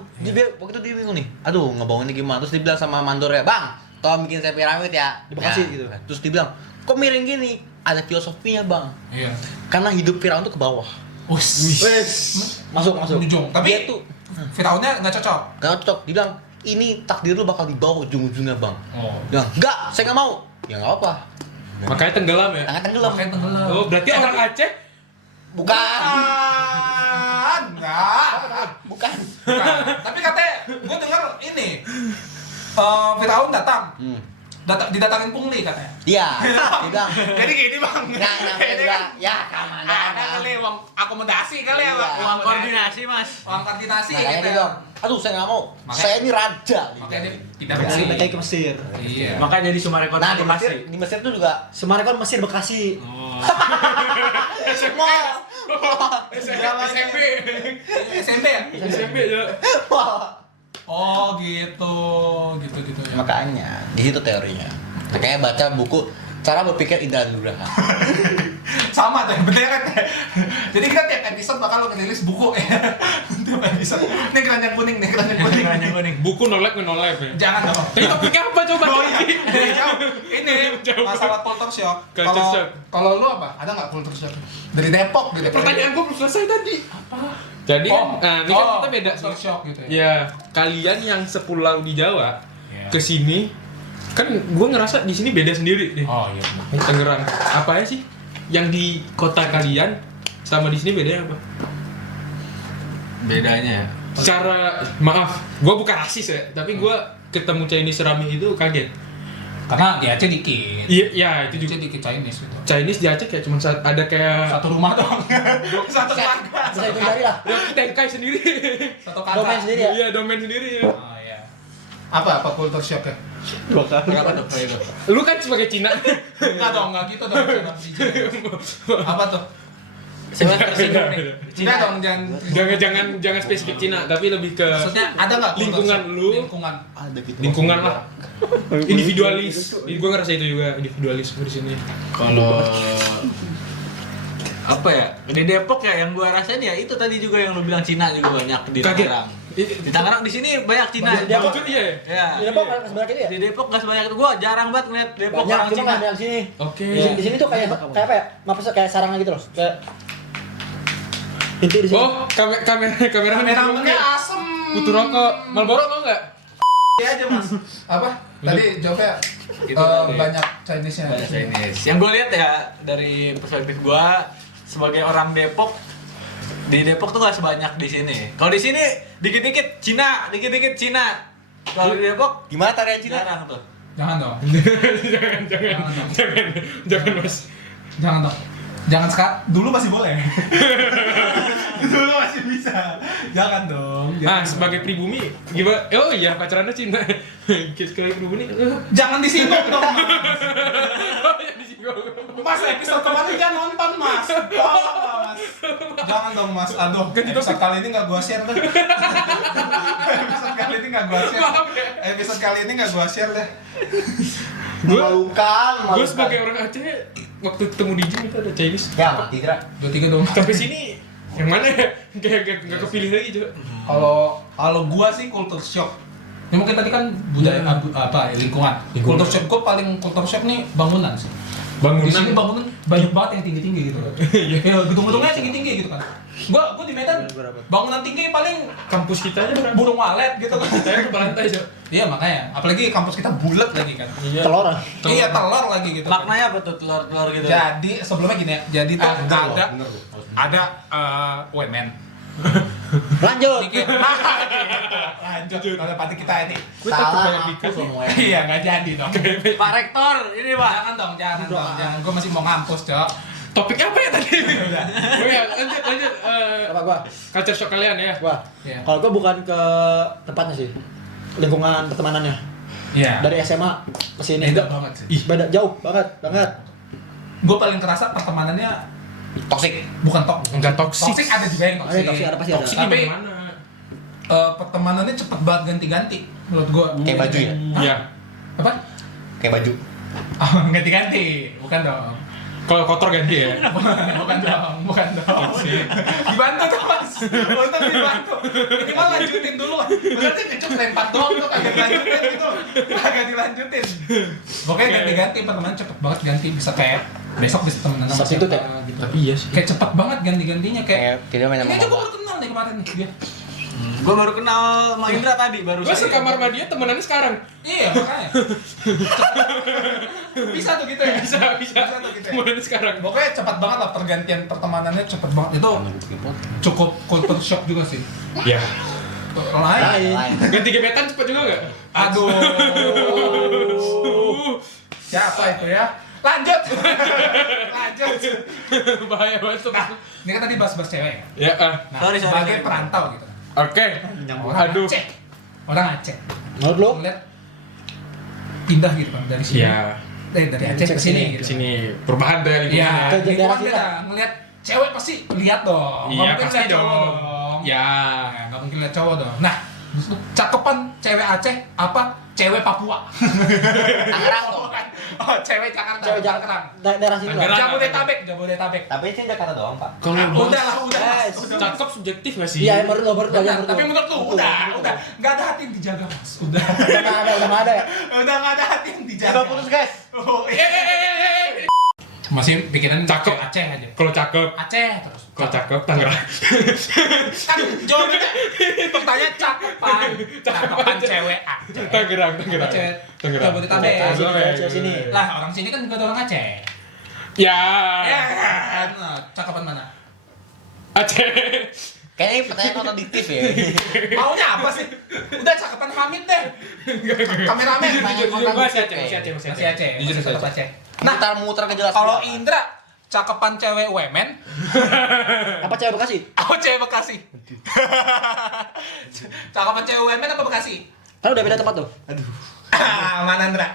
waktu itu dia bingung nih, aduh ngebangunnya gimana? Terus dia bilang sama mandornya, bang, tolong bikin saya piramid ya. Dibekasi Ya. gitu. Terus dia bilang, kok miring gini? Ada filosofinya bang. Iya. Karena hidup Firaun tuh ke bawah. Masuk. Ujung. Dia Tapi tuh Firaunnya nggak cocok. gak cocok. Dia bilang, ini takdir lu bakal dibawa ujung-ujungnya bang. Oh. Dia bilang, enggak, saya nggak mau. Ya nggak apa. Makanya tenggelam ya. Tangan tenggelam. Makanya tenggelam. Oh, berarti orang Aceh Bukan. Enggak. Bukan. Tapi katanya gue denger ini Firaun datang. Didatangin pungli katanya. Iya. Dia bilang, Jadi gini bang. nah, Ini dia bilang, ya kamana. ada kali uang akomodasi kali ya bang. Uang koordinasi mas. Uang koordinasi Makanya gitu. dia bilang, aduh saya nggak mau. Makanya- Saya ini raja. Makanya dia tidak Dari bersih. BTI ke Mesir. Iya. Makanya jadi Sumarekon Nah di Bekasi. Mesir tuh juga Semarekon Mesir Bekasi. Oh. SMP. SMP ya? SMP ya. Oh gitu ya. makanya di situ teorinya. Makanya baca buku cara berpikir Indra Nugraha. Sama tuh, bener kan? Jadi kita tiap episode bakal ngerilis buku ya. Tiap episode. Ini keranjang kuning nih, keranjang kuning. Keranjang kuning. Buku no life ya. Jangan dong. Ini topiknya apa coba? Oh iya, jauh. Ini Jauh. masalah culture shock. Culture shock. Kalau lu apa? Ada nggak culture shock? Dari Depok gitu. Pertanyaan gue belum selesai tadi. Jadi kan, ini kan kita beda. Culture shock gitu ya. Ya, kalian yang sepulau di Jawa Iya. ke sini kan gue ngerasa di sini beda sendiri nih. Oh iya. Tangerang. Apa ya sih yang di kota kalian sama di sini bedanya apa? Bedanya. Cara maaf, gue bukan rasis ya, tapi gue ketemu Chinese Rami itu kaget. Karena di Aceh dikit. Iya, ya itu Di juga. Aceh dikit Chinese gitu. Chinese di Aceh kayak cuma ada kayak Satu rumah doang. Satu keluarga. Bisa itu cari lah. tengkai sendiri. Satu kakak. Domain sendiri ya. Iya, domain sendiri ya. Oh iya. Apa culture shock ya? Kenapa tuh? Ayo, tuh. Lu kan sebagai Cina. Enggak dong, enggak gitu dong. Jangan dijijik. Apa tuh? Saya tersinggung nih. Enggak dong, jangan spesifik Cina, tapi lebih ke Maksudnya ada nggak culture lingkungan shock? lu? Lingkungan. Ada gitu. Lingkungan lah. Individualis. Gue ngerasa itu juga individualis di sini. Kalau apa ya, di Depok ya yang gua rasain ya itu tadi juga yang lu bilang Cina juga banyak di Kaget. Tangerang. Di Tangerang di sini banyak Cina. Di Depok? Jujur iya. Ya. Di Depok nggak sebanyak itu ya? Di Depok nggak sebanyak itu. Gua jarang banget ngeliat Depok Banyak, orang cuma Cina. nggak ada di sini. Oke. Di sini tuh kayak apa ya? Maksudnya kayak sarangnya gitu loh. Kayak inti di sini. Oh, kameramen Merahnya asem. Putu rokok. Marlboro mau enggak? Iya aja mas. Apa? Tadi jawabnya Itu tadi. banyak Chinese-nya. Banyak Chinese. Yang gue lihat ya dari perspektif gua sebagai orang Depok, di Depok tuh gak sebanyak di sini. Kalau di sini dikit-dikit Cina, dikit-dikit Cina. Kalau di Depok Gimana tarian Cina? jarang tuh. Jangan dong. Jangan Mas. Jangan dong. Jangan sekarang. Dulu masih boleh. Dulu masih bisa. Jangan dong. Ah, sebagai pribumi gimana? Oh iya, pacarannya Cina. Sebagai pribumi. Jangan disinggung dong mas. Oh iya disinggung. Mas episode kemarin jangan nonton mas. Tolong lah, mas. Jangan dong mas. Aduh. Episode kali ini nggak gua share deh. Episode kali ini nggak gua share. Maaf ya. Episode kali ini nggak gua share deh. Gue sebagai orang Aceh waktu ketemu di gym itu ada Chinese. Ya mati kira. 2-3 dong. Sampai sini yang mana ya? Kayak nggak kepilih lagi juga. Kalau gua sih culture shock. Ya mungkin tadi kan budaya apa ya, lingkungan. Culture shock gua paling culture shock nih bangunan sih. Di sini bangunan banyak banget yang tinggi-tinggi gitu. Ya gedung-gedungnya tinggi-tinggi gitu kan. Gua di Medan bangunan tinggi paling Kampus kita aja berapa? burung walet gitu kan. Saya ke lantai aja. Iya makanya, apalagi kampus kita bulat lagi kan. Iya. Telur ah. Iya telur lagi gitu. kan. Maknanya apa tuh telur-telur gitu? Jadi sebelumnya gini ya, jadi tuh ada women. Lanjut. Dikit. Lanjut. Kalau pati kita ini. Gue takut Salah banyak aku dikasih. semua. Iya nggak jadi dong. Pak Rektor, ini Pak. Jangan dong, jangan. Gue masih mau ngampus cok. Topik apa ya tadi? Oh ya, lanjut. Apa gua? Culture shock kalian ya. Gua. Iya. Kalau gua bukan ke tempatnya sih. Lingkungan pertemanannya. Iya. Dari SMA ke sini. Beda banget sih. Ih, beda jauh banget. Gue paling kerasa pertemanannya Toxic. bukan toksik. Enggak toksik. Toksik ada juga yang toksik. Ada toksik, ada pasti ada. Toksik Tapi di mana? pertemanannya cepet banget ganti-ganti menurut gua. Kayak baju ya? Iya. Apa? Kayak baju. Oh, ganti-ganti, bukan dong. Kalau kotor ganti ya. bukan dong. Dibantu tuh mas, untuk dibantu. Minimal lanjutin dulu. Berarti kecut lempar doang tuh kagak dilanjutin gitu, kagak dilanjutin. Pokoknya ganti-ganti pertemanan cepet banget ganti, bisa kayak besok bisa temenan sama Substitute siapa ya? gitu. Tapi iya sih. Kayak cepet banget ganti-gantinya kayak. Kayak kita main sama Ini aja gua Mama. baru kenal nih kemarin nih dia. Gue baru kenal sama Indra tadi, baru Gue sekamar sama dia temenannya sekarang. Iya makanya. Bisa tuh gitu ya. Bisa. tuh gitu ya. Temenannya sekarang. Pokoknya cepat banget lah pergantian pertemanannya cepet banget. Itu cukup culture shock juga sih. Ya. Lain. Ganti gebetan cepet juga nggak? Aduh. Siapa itu ya? Lanjut. Bahaya banget tuh. Nah, ini kan tadi bahas-bahas cewek ya. Ya. Nah, Sorry. sebagai perantau gitu. Oke. Aduh. Orang Aceh. Menurut lo? Ngeliat pindah gitu kan dari sini. Iya. Dari Aceh ke sini gitu. Sini perubahan tuh ya Iya, lingkungannya. Ke daerah lingkungan kita. beda. Ngeliat cewek pasti lihat dong. Nggak Iya mungkin pasti lihat cowok dong. Ya. Nah, nggak mungkin lihat cowok dong. Nah, cakepan cewek Aceh apa? Cewek Papua. Tangerang dong. Oh, cewek Jakarta. Cewek Jakarta. Daerah sini lah. Tangerang. Jabodetabek. Tapi ini Jakarta doang, Pak. Kalau Ah, bos, udah. cakep subjektif nggak sih? Iya, menurut lo, Benar, tapi menurut lu udah, nggak ada hati yang dijaga mas, udah Udah nggak ada ya? udah nggak ada hati yang dijaga. Udah putus, guys. Oh, masih pikiran Cakep. Aceh aja. Kalau cakep, Aceh terus. kalau cakep Tangerang. Kan jawabannya pertanyaan cakepan cewek Aceh. Tangerang. Aceh. Tangerang. Jabodetabek. Cewek sini. Lah orang sini kan juga ada orang Aceh. Ya. Ya kan, nah, cakepan mana? Aceh. Kayaknya ini pertanyaan kontradiktif ya. Maunya apa sih? Udah cakepan Hamid deh. Kameramen tanya Masih kontradiktif. Aceh. Masih Aceh. Jujur Masih tetap saja. Aceh. Nah, muter kejelasan. Kalau Indra cakepan cewek Wemen, Apa cewek Bekasi? oh cewek Bekasi. Cakepan cewek Wemen apa Bekasi? Kan udah beda tempat tuh. Mana Indra?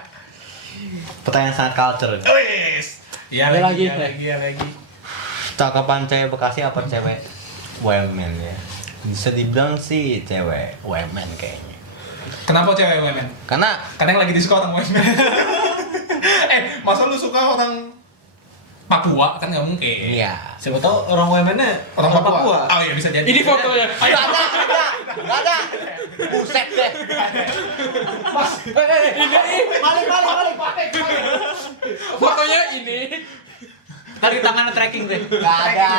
pertanyaan sangat culture. Wis. Iya Ada lagi, lagi. iya lagi. Cakapan cewek Bekasi apa cewek women ya? Bisa dibilang sih cewek women kayaknya. Kenapa cewek Wemen? Karena Kadang lagi disuka orang Wemen. Masa lu suka orang Papua kan nggak mungkin. iya. Siapa tahu orang womennya Orang Papua. Oh iya bisa jadi. Ini fotonya. Ayo. Enggak ada. Buset deh. Mas. Balik. Fotonya ini. Tarik tangannya tracking deh. Enggak ada.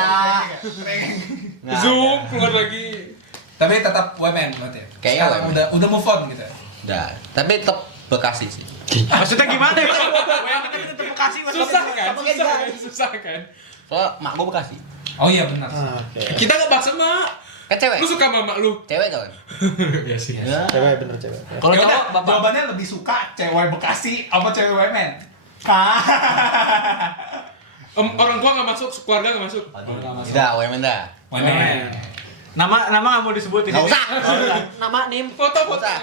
Nggak Zoom ada. keluar lagi. Tapi tetap Wemen berarti. Kayaknya Sekarang Wemen. udah move on gitu. Udah. Tapi tetap Bekasi sih. Maksudnya gimana ya? Women kan tetap Bekasi Susah kan? Soalnya mak gua Bekasi. Oh iya benar. Kita nggak bahas sama. Kan cewek. Lu suka sama mak lu? Cewek kan? Iya sih. Ya. Cewek bener cewek. Kalau Ya cowok udah, bapak. jawabannya lebih suka cewek Bekasi apa cewek Wemen? Orang tua nggak masuk, keluarga nggak masuk. Udah, women dah. Wemen. Nama nggak mau disebut di Enggak sini. usah. Nama nim. Foto. Usah.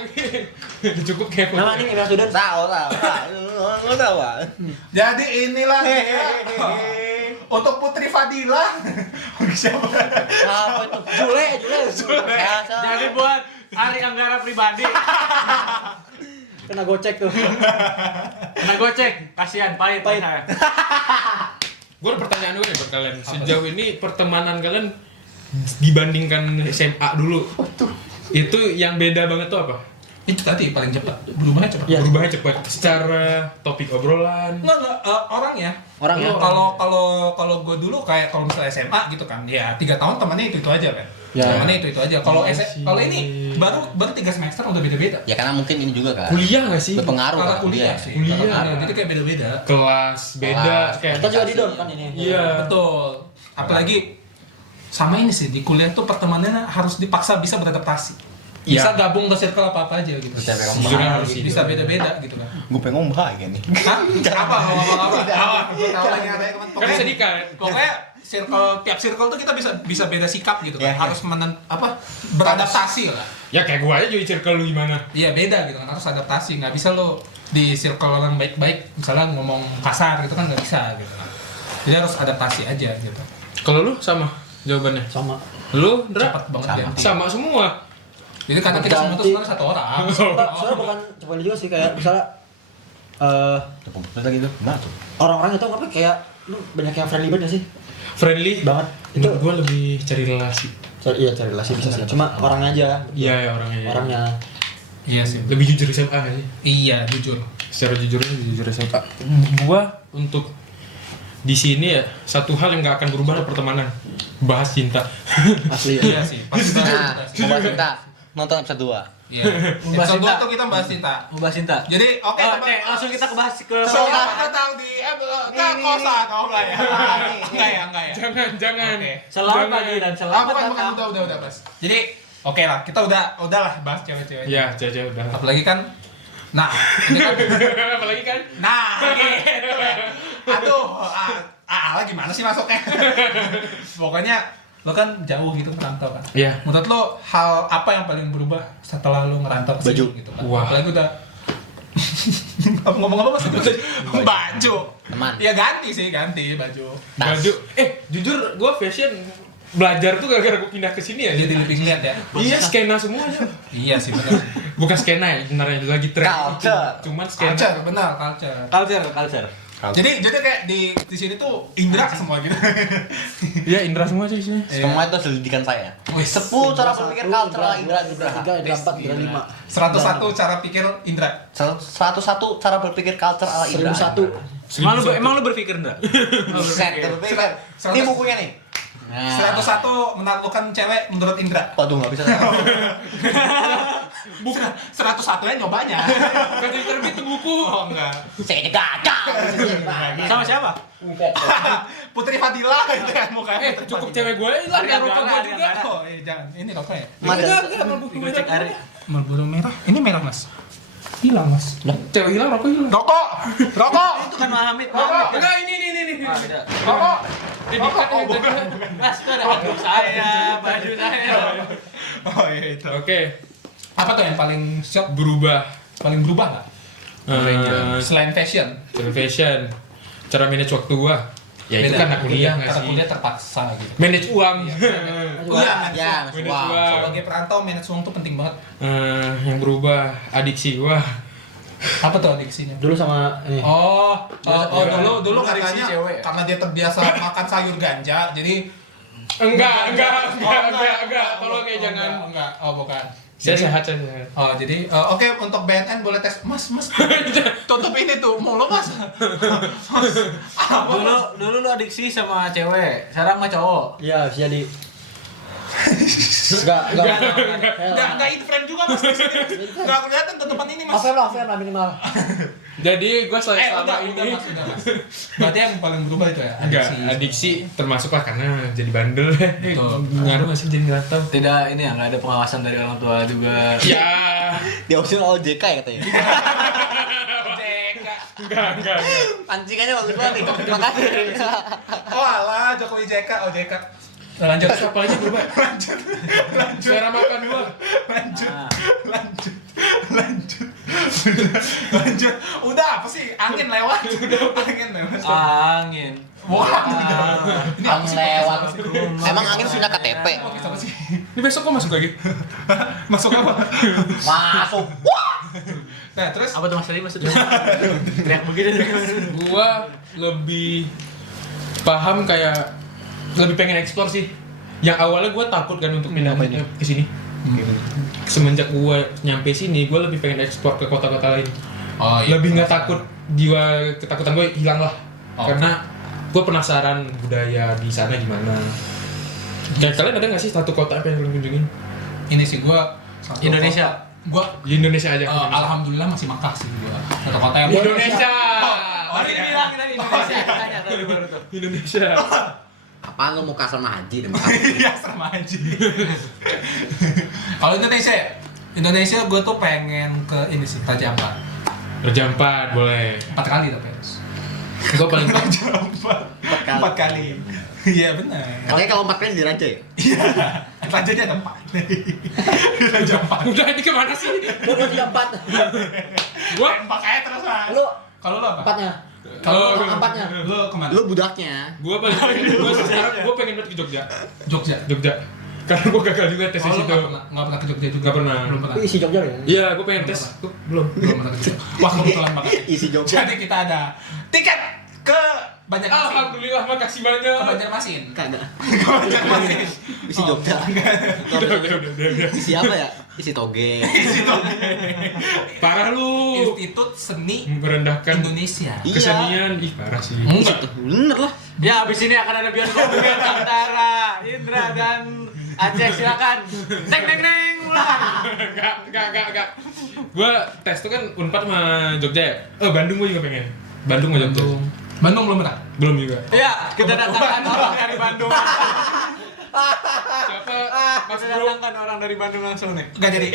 Udah cukup kayak foto. Nama nim Imam Sudan. Tahu. Enggak tahu, Pak. Jadi inilah dia. Untuk Putri Fadila. Siapa? Apa itu? Jule. Jadi buat Ari Anggara pribadi. Kena gocek tuh. Nah gue cek, kasihan pahit. Pahit. Saya. Gue ada pertanyaan dulu nih buat kalian. Sejauh ini pertemanan kalian dibandingkan SMA dulu, itu yang beda banget tuh apa? Itu tadi paling cepat. Berubahnya cepat. Iya. Berubahnya cepat secara topik obrolan. Enggak, orangnya. Orangnya. Kalau gue dulu kayak kalau misalnya SMA gitu kan, ya 3 tahun temannya itu aja kan. Ya. Temannya itu aja. Kalau Iya sih. kalau ini baru 3 semester udah beda-beda. Ya karena mungkin ini juga kan. Kuliah nggak sih? Berpengaruh Karena kan kuliah sih. Kuliah. Berpengaruh. Jadi kayak beda-beda. Kelas beda Kelas. kayak. Kita juga di don kan ini. Iya. Betul. Apalagi sama ini sih di kuliah tuh pertemanannya harus dipaksa bisa beradaptasi. Bisa Iya. gabung ke circle apa aja gitu. Bisa pegang Sejujurnya bahan. harus itu. Bisa beda-beda gitu kan. Gue pengen ngomong bahagia nih. Hah? Apa? Ngomong apa? Tahu lagi ada teman. Kan bisa dikat. Pokoknya tiap circle tuh kita bisa beda sikap gitu kan. Iya, Harus beradaptasi lah. Ya kayak gua aja jadi circle lu gimana? Iya beda gitu kan, harus adaptasi. Nggak bisa lo di circle orang baik-baik misalnya ngomong kasar gitu kan nggak bisa gitu kan. Jadi harus adaptasi aja gitu. Kalau lu sama jawabannya? Sama. Lu, Ndra? Cepat banget Sama. ganti. Sama semua. Jadi karena kita semua tuh sebenarnya satu orang. Soalnya bukan cuma ini juga sih, kayak misalnya lagi tuh. Nah, tuh. orang-orang itu apa kayak lu banyak yang friendly banget gak sih? Friendly Banget. Itu menurut gue lebih cari relasi. iya cari relasi bisa sih. Cuma orangnya aja. Iya ya orangnya. Orangnya. Iya sih. Lebih jujur SMA nggak sih? Iya, jujur. Secara jujurnya jujur SMA. Gua untuk di sini ya satu hal yang nggak akan berubah adalah pertemanan. Bahas cinta. Asli. Iya sih. Pasti Nah, mau bahas cinta. Nonton episode 2. Iya. Episode 2 tuh kita bahas cinta. Ubah cinta. Jadi oke, Langsung kita ke bahas ke so, kita tahu di kosa atau enggak ya? Enggak ya. Jangan. Oke. Selamat pagi dan selamat Bukan, datang. udah Mas. Jadi oke lah, kita udahlah bahas cewek-cewek. Ya, Caca udah. Apalagi kan nah, ini kan Apalagi kan? nah gitu ya. Aduh, gimana sih masuknya? Pokoknya lo kan jauh gitu merantau kan. Iya. Menurut lo hal apa yang paling berubah setelah lo ngerantau ke sini gitu kan? Wah. Apalagi udah ngomong-ngomong mas baju. Teman. Ya ganti baju. Baju. Jujur gua fashion belajar tuh gara-gara gua pindah ke sini ya. Jadi lebih ngeliat ya. Iya, skena semuanya. Iya sih benar. Bukan skena ya, sebenarnya lagi tren. Culture. Cuman skena. Culture, benar culture. Culture. Jadi kayak di sini tuh Indra semua gitu. Iya, Indra semua sih sini. Semua itu selidikan saya. Wih, 10 cara berpikir cultural Indra Nugraha. 3, Indra 4, Indra 5. 101 cara pikir Indra. 101 cara berpikir culture ala Indra. 1001. Emang lu berpikir enggak? Set berpikir. Ini bukunya nih. Nah. 101 menaklukkan cewek menurut Indra. Waduh, nggak bisa. Bukan 101 nya nyobanya. Kan jadi terbit tuh buku. Oh enggak. Saya gagal. Sama siapa? Putri Fadila gitu kan mukanya. Cukup cewek gue hilang ya rokok gue juga. Oh, jangan. Ini rokok ya. Enggak, Marlboro Cek merah. Ari. Marlboro merah. Ini merah, Mas. Hilang, Mas. Cewek hilang, rokok hilang. Rokok. Itu kan Mahamid. Enggak, ini. Ah, beda. Rokok. Didikat Oh, yang tadi. Mas, itu ada handuk saya, baju saya. Oh iya itu. Oke, Apa tuh yang paling shock, berubah. paling berubah enggak? Selain fashion. Fashion. Cara manage waktu gua. Ya itu kan anak kuliah nggak Karena sih? kuliah terpaksa gitu. Manage uang. Iya, Ya, Manage wow. uang. sebagai perantau manage uang tuh penting banget. Yang berubah adiksi gua. Apa tuh adiksinya? Dulu sama ini. Dulu Dulu katanya adiksi cewek ya? karena dia terbiasa makan sayur ganja, jadi Enggak. Tolong ya jangan. enggak. Oh, bukan. Saya Jadi- sehat. Oh, jadi oke untuk BNN boleh tes. Mas, tutup ini tuh mulu, Mas. Dulu lu adiksi sama cewek, sekarang sama cowok. Iya, bisa jadi. Enggak itu friend juga, Mas. Di sini. Enggak kelihatan tutupan ini, Mas. Affair lah minimal. Jadi gua selama udah, ini Mas, udah, Mas. Berarti yang paling berubah itu ya? enggak adiksi termasuk lah karena jadi bandel. Betul. Ngaruh nggak sih jadi ngerantau? Tidak ini ya, nggak ada pengawasan dari orang tua juga. Ya. Dia usul OJK ya katanya. Enggak. Pancingannya bagus banget nih. Terima kasih. Oh alah, Jokowi JK, OJK. Lanjut. Apalagi berubah. Lanjut. Selera makan gua. Lanjut. Udah apa sih? Angin lewat. Angin. Wah. Ini apa Angin sih? lewat. Apa sih? Emang angin punya KTP. Podcast apa sih? Ini besok gua masuk lagi. Masuk apa? Masuk. Nah, terus Apa tuh Mas tadi maksudnya? Teriak begitu. Gua lebih paham kayak lebih pengen eksplor sih. Yang awalnya gua takut kan untuk pindah ke sini. Semenjak gua nyampe sini, gua lebih pengen eksplor ke kota-kota lain. Oh, iya. Lebih nggak takut, ketakutan gua hilang lah. Oh. Karena gua penasaran budaya di sana gimana. Kayak kalian ada nggak sih satu kota apa yang kalian kunjungin? Ini sih gua Indonesia. Gua Di Indonesia aja. alhamdulillah masih Makkah sih gua. Satu kota yang Indonesia. Oh, Tadi iya. bilang tadi Indonesia. Tanya tadi baru tuh. Indonesia. Apaan lu mau kasar haji deh Iya, sama aja. Kalau Indonesia gue tuh pengen ke ini sih, Raja Ampat. Raja Ampat boleh. 4 kali tapi. Gua paling Raja Ampat. 4 kali. Iya benar. Kalian kalau 4 kali di Raja ya? Iya. Rajanya ada 4. Raja Ampat. Udah ini kemana sih? Lu udah 4. Gua Empat kayak terus Mas. Lu Kalau lo apa? 4-nya. Kalau Empatnya. Lo kemana? Lu budaknya. gua paling pengen gua sekarang gua pengen banget ke Jogja. Jogja. Karena gue gagal juga tes di situ. Nggak pernah ke Jogja juga. Nggak pernah. Belum pernah. Isi Jogja ya? Iya, gue pengen tes. Belum pernah ke Jogja. Wah, kebetulan banget. Isi Jogja. Jadi kita ada tiket ke Banjarmasin. Alhamdulillah, makasih banyak. Ke Banjarmasin. Kagak. Ke Banjarmasin. Isi Jogja. Udah. Isi apa ya? Isi toge. Parah lu. Institut Seni Merendahkan Indonesia. Iya. kesenian. Ih, parah sih. Enggak. Bener lah. Ya, abis ini akan ada bioskop antara Indra dan Aceh, silakan. Neng mulai. Enggak. Gua tes tuh kan Unpad sama Jogja ya. Bandung gua juga pengen. Bandung sama Jogja. Bandung belum pernah. Belum juga. Ya, kita datangkan orang dari Bandung. Siapa? Mas Kita Bro. datangkan orang dari Bandung langsung nih. Enggak jadi.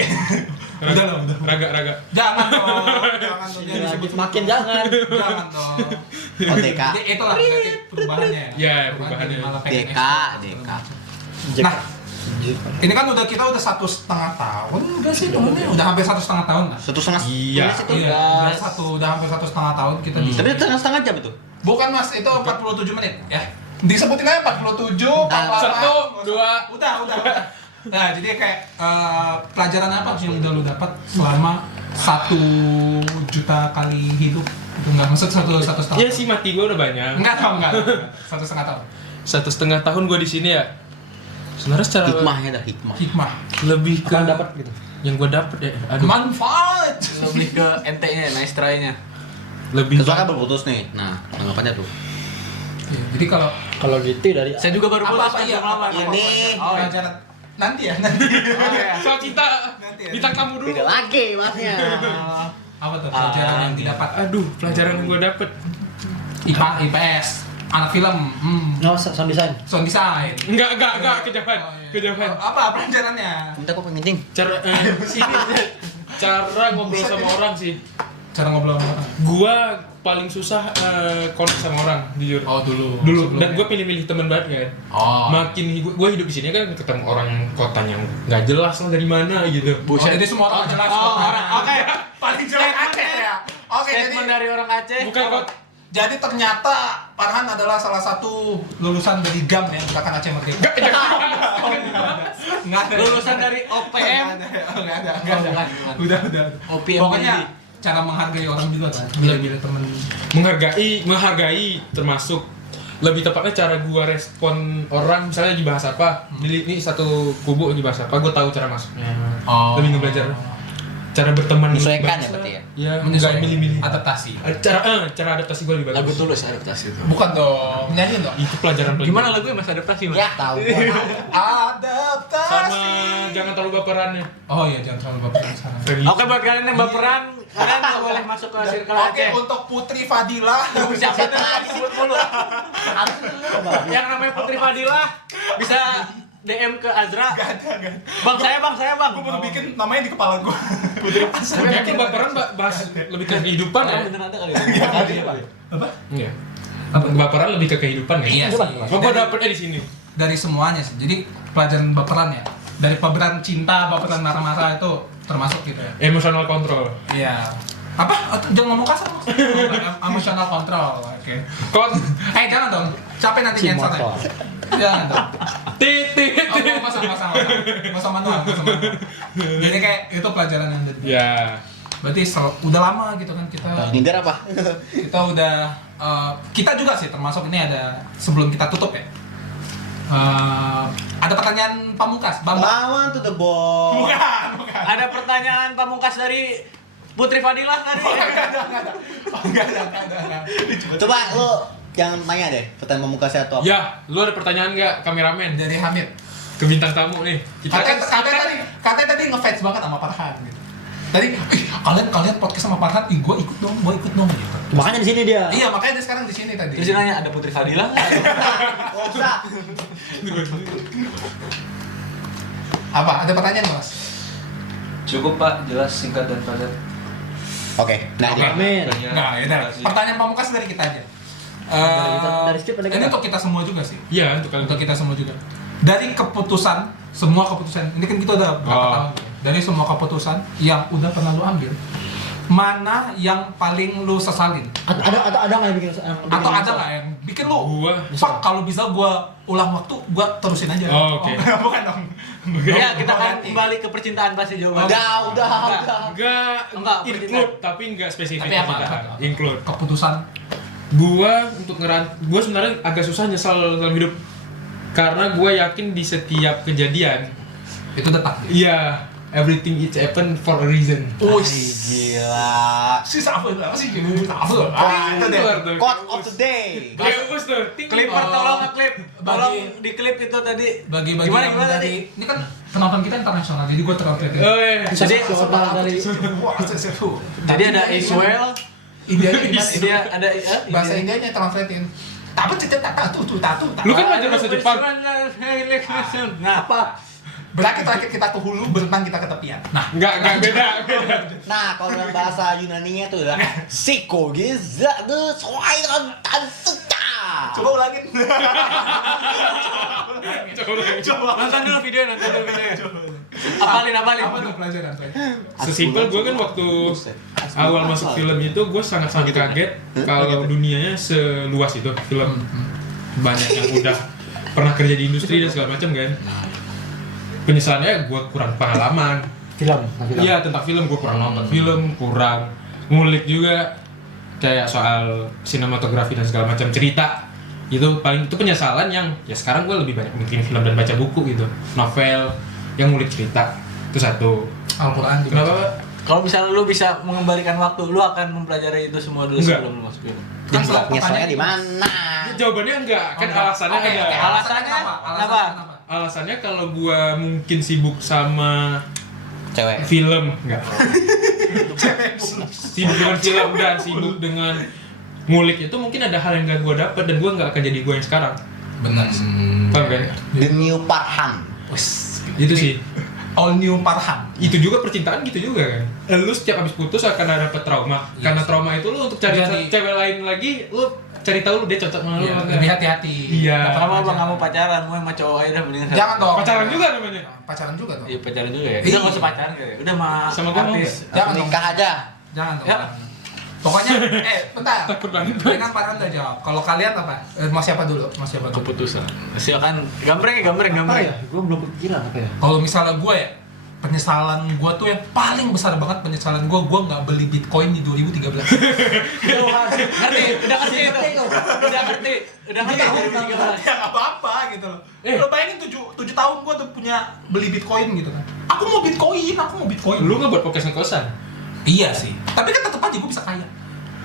Udah lah, udah. Raga. Jangan dong. Jangan dong. Jangan disebut. Makin jangan. Jangan dong. OTK. Jadi itulah nanti perubahannya. Iya, perubahannya. Jadi malah pengen DK. Nah, ini kan kita udah 1,5 tahun, enggak sih temennya? Udah hampir 1,5 tahun lah. 1,5. Iya. Iya, udah hampir 1,5 tahun kita di Tapi itu setengah jam itu. Bukan mas, itu 47 menit ya. Disebutin aja 47, 48. 1, 2. Udah. Nah, jadi kayak pelajaran apa sih yang udah lu dapat selama 1 juta kali hidup? Itu enggak, maksud satu setengah. Iya sih, mati gua udah banyak. Enggak. 1,5 tahun. 1,5 tahun gua di sini ya. Sebenarnya secara Hikmahnya dah hikmah. Hikmah. lebih ke Akan dapat gitu. yang gua dapet ya. Aduh. Manfaat. Lebih ke ente-nya, nice try-nya. Lebih Kecuali berputus nih. Nah, tanggapannya tuh. Ya, jadi kalau gitu dari Saya juga baru putus apa iya lama. ini Oh, iya. pelajaran nanti ya nanti. Oh, iya. soal cinta Nanti ya. bintang tamu dulu. beda lagi masnya. Apa tuh pelajaran yang didapat? Aduh, pelajaran yang gua dapet. IPA, IPS, anak film, No, sound design. sound design. Enggak, kejauhan. Oh, iya. Kejauhan. Apa pelajarannya? Minta kok pengen Cara cara ngobrol sama orang sih. Cara ngobrol sama orang. Gua paling susah connect sama orang, jujur. Oh dulu. Dan gua pilih-pilih teman banget kan. Oh. Makin gua hidup di sini kan ketemu orang kotanya nggak jelas lah dari mana gitu. Oh, jadi semua orang jelas. Oh, orang. oke. Paling jelas Aceh ya. Oke, Statement jadi dari orang Aceh. Bukan kok. jadi ternyata Farhan adalah salah satu lulusan dari GAM ya, bukan Aceh Merdeka. Enggak ada. Lulusan dari OPM. Enggak ada. Udah. OPM. Pokoknya cara menghargai orang juga kan. Bila-bila temen menghargai termasuk lebih tepatnya cara gua respon orang misalnya lagi bahas apa. Ini satu kubu lagi bahas apa, gua tahu cara masuknya. Oh. Lebih ngebelajar cara berteman Menyesuaikan bangsa. ya berarti ya? Iya, menyesuaikan, nggak milih-milih. adaptasi. Cara adaptasi gua lebih bagus. Lagu tulus adaptasi itu. Bukan dong, nyanyiin dong. Itu pelajaran paling Gimana lagunya Mas adaptasi, Mas? Ya, tahu. Adaptasi. sama jangan terlalu baperannya. Oh iya, jangan terlalu baperan sana. Friendly. Oke, buat kalian yang baperan, kalian nggak boleh masuk ke circle Oke, Aceh. untuk Putri Fadilah. Siapa itu yang disebut mulu? Yang namanya Putri Fadilah bisa DM ke Azra. Gak ada. Bang, saya bang. Gue baru bikin namanya di kepala gue. Putri Fadilah. Tapi aku baperan bahas lebih ke kehidupan ya. Bener ada kali ya? Apa? Iya. Baperan lebih ke kehidupan ya. Iya sih. Gua dapetnya di sini. Dari semuanya sih. Jadi pelajaran baperan ya. Dari baperan cinta, baperan marah-marah itu termasuk gitu ya. Emotional control. Iya. Apa? Jangan ngomong kasar. Mas. Emotional control. Oke. Jangan dong. Capek nanti nyensor ya. Jangan dong. Titik. Oh, masa manual. Jadi kayak itu pelajaran yang dari. Ya. Berarti udah lama gitu kan kita. Nyindir apa? Kita udah kita juga sih termasuk ini ada sebelum kita tutup ya. Ada pertanyaan pamungkas, Bambang. Lawan tuh the ball. Bukan. Ada pertanyaan pamungkas dari Putri Fadilah tadi. Enggak ada. Coba lu jangan tanya deh pertanyaan pemukasnya atau apa. Ya, lu ada pertanyaan nggak kameramen Dari Hamid. ke bintang tamu nih? Katanya tadi ngefans banget sama Farhan gitu. Tadi, kalian podcast sama Farhan, gue ikut dong gitu. Makanya di sini dia. Iya, makanya dia sekarang di sini tadi. Terus dia nanya, ada Putri Fadilah nggak? Oh, usah. Apa? Ada pertanyaan, Mas? Cukup Pak, jelas, singkat dan padat. Oke. Nah, Oke. Amin. Nah, ya udah. Pertanyaan pamungkas dari kita aja. Dari skip ada ini kita. untuk kita semua juga sih. Iya, untuk kalian. Untuk kita semua juga. Dari keputusan, semua keputusan. Ini kan kita udah berapa Oh. tahun ya. Dari semua keputusan yang udah pernah lu ambil, mana yang paling lu sesalin? Ada nggak yang bikin Atau ada nggak yang bikin lu? Gua Fuck, kalau bisa gua ulang waktu, gua terusin aja. Oh, oke. Bukan dong. Ya, kita akan kembali ke percintaan pasti jawabannya. Udah. enggak percintaan. include tapi enggak spesifik. Tapi apa? Include. Keputusan Gua gua sebenarnya agak susah nyesal dalam hidup karena gua yakin di setiap kejadian itu udah takdir. iya, everything it happen for a reason. Gila. Apa sih? Itu deh. Quote of the day. Bagus tuh. Clipper tolong nge-clip. Tolong di clip itu tadi. Bagi Gimana yang tadi? ini kan penonton kita internasional, jadi gua translate. Jadi dari Jadi ada Israel, India ada bahasa Indianya translatein. Tapi tatu. Lu kan belajar bahasa Jepang. Nah, apa? Berakit kita ke hulu, berenang kita ke tepian. Nah, Enggak beda. Nah, kalau dalam bahasa Yunaninya tuh adalah Siko Giza de Soiran Tansuta. coba ulangin. Coba. Nonton dulu video. Apalin. Apa tuh pelajaran tuh? Sesimpel gue kan waktu awal masuk film itu gue sangat-sangat kaget kalau dunianya seluas itu film. Banyak yang udah pernah kerja di industri dan segala macam kan. Penyesalannya gue kurang pengalaman. film. Iya, tentang film gue kurang nonton film, kurang ngulik juga kayak soal sinematografi dan segala macam cerita. Itu penyesalan yang ya sekarang gue lebih banyak bikin film dan baca buku gitu, novel yang ngulik cerita. Itu satu. Al-Quran juga. Kenapa? Kalau misalnya lu bisa mengembalikan waktu, lu akan mempelajari itu semua dulu Enggak. sebelum lu masuk film. Kan Nyeselnya di mana? Jawabannya enggak, kan alasannya Oke, ada. oke. Alasannya kenapa? Alasannya kalau gua mungkin sibuk sama Cewek. film, enggak. Sibuk dengan film dan sibuk dengan ngulik itu mungkin ada hal yang gak gua dapet dan gua nggak akan jadi gua yang sekarang. Benar sih. Paham kan? The New Parhan. Itu sih. All new Parhan. Itu juga percintaan gitu juga kan. Lu setiap habis putus akan ada dapet trauma. Iya Karena sih. trauma itu lu untuk cari Jadi- cewek lain lagi, lu cari tahu lu dia cocok sama lu. Iya, apa lebih enggak. hati-hati. Iya. Kenapa bang kamu pacaran? Mau sama cowok aja dah mendingan. Jangan dong. Pacaran juga namanya. Pacaran juga dong. Iya pacaran juga ya. Udah nggak usah pacaran kali. Udah mah Sama gua mau artis. Jangan dong. Nikah aja. Jangan dong. Ya. Pokoknya, bentar. Takut banget. Mendingan Parhan udah jawab. Kalau kalian apa? Mau siapa dulu? Keputusan. Silakan gambreng. Gue belum kepikiran apa ya. Kalau misalnya gue ya, penyesalan gue tuh yang paling besar banget penyesalan gue nggak beli Bitcoin di 2013. Ngerti? Udah ngerti itu. Udah ngerti. Ya nggak apa-apa gitu loh. Lo bayangin 7 tahun gue tuh punya beli Bitcoin gitu kan. Aku mau Bitcoin. Lu nggak buat podcast ngkosan? Iya sih. Tapi kan tetap aja gue bisa kaya.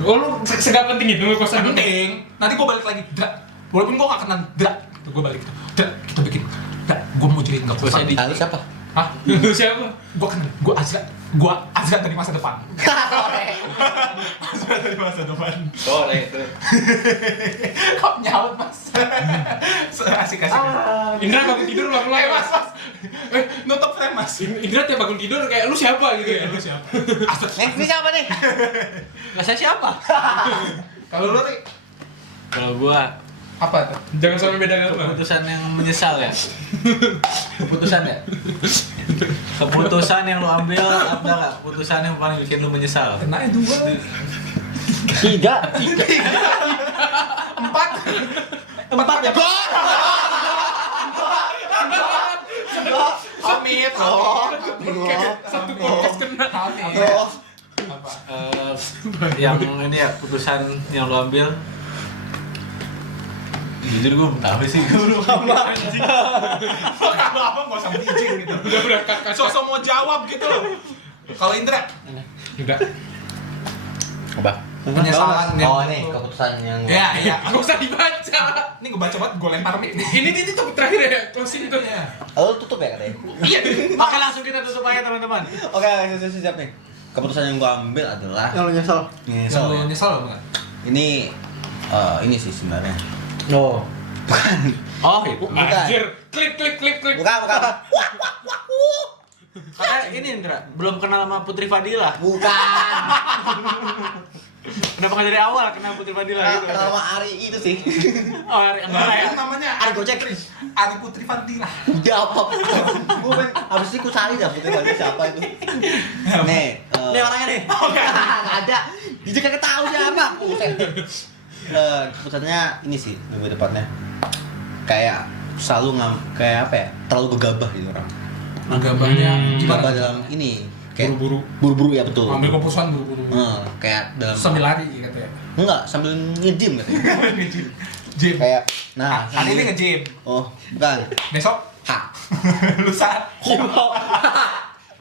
Oh lu segak penting itu ngkosan. Penting. Nanti gue balik lagi. Drak. Walaupun gue nggak kenal. Drak. Gue balik. Drak. Kita bikin. Drak. Gue mau jadi nggak kosan. Lalu siapa? Hah? Lu siapa? Gue kenal. Gue Azra dari masa depan. Azra dari masa depan. Sore. Kok nyaut mas? Asik. Indra bangun tidur ulang-ulang. Mas. Nutup frame mas. Indra tiap bangun tidur kayak lu siapa gitu ya? Lu siapa? Next ini siapa nih? Nggak saya siapa? Kalau lu nih Kalau gua apa tuh? Jangan sampai beda agama. keputusan yang menyesal ya. Keputusan yang lu ambil ada nggak? Keputusan yang paling bikin lu menyesal? Kena itu gua. 3. 4 ya. Amit. Satu podcast kena. Apa? Yang ini ya keputusan yang lu ambil. Jujur gue belum tahu sih. Kalau apa nggak usah bridging gitu. Udah kakak. Sosok mau jawab gitu loh. Kalau Indra Enggak. Apa? penyesalan yang Oh ini keputusan yang ya. Gak usah dibaca. Ini gue baca banget, gue lempar mic nih. Ini topik terakhir ya, closing tuh. Oh tutup ya katanya. Oke langsung kita tutup aja teman-teman. Oke, siap nih. Keputusan yang gua ambil adalah Yang lo nyesel. Yang lu ya. nyesal banget. Ini sih sebenarnya. Oh. Oh itu. Anjir, klik. Bukan. Karena ini Indra belum kenal sama Putri Fadila. Bukan. Kenapa nggak dari awal kenal Putri Fadila gitu? Kenal sama Ari itu sih. Oh enggak ya. Yang namanya Ari Gojek. Ari Putri Fadila. Udah apa? Gue habis itu ku cari dah Putri Fadila siapa itu. Nih, Nih orangnya nih. Nggak ada. Dia juga kagak tahu siapa. Keputusannya ini sih lebih tepatnya kayak selalu kayak apa ya, terlalu gegabah gitu orang. Gabahnya Gegabah dalam ini kayak buru-buru ya betul. ambil keputusan buru-buru. Kayak dalam Sambil lari katanya. enggak sambil nge-gym katanya. Gym. Kayak nah Hari ini nge-gym. oh bukan Besok hak lusa.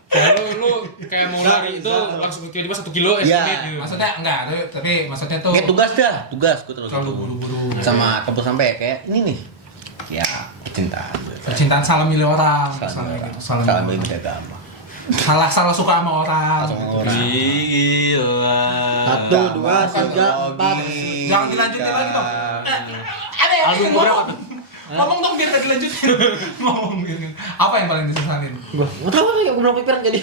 Kalau lu kayak mau lari itu langsung tiba-tiba 1 kilo Iya. estimate gitu. Maksudnya enggak, tapi maksudnya tuh kayak tugas gue terus terlalu gitu. buru-buru. Sama keputusan sampai kayak ini nih ya percintaan Percintaan salah milih orang, salah milih agama salah suka sama orang. sama orang Gila. 1, 2, 3, 4. Jangan dilanjutin lagi dong. Album berapa tuh? Ngomong dong biar gak dilanjutin. Ngomong biar. Apa yang paling disesalin? Gua nggak tahu ya, gua belum pikiran jadi.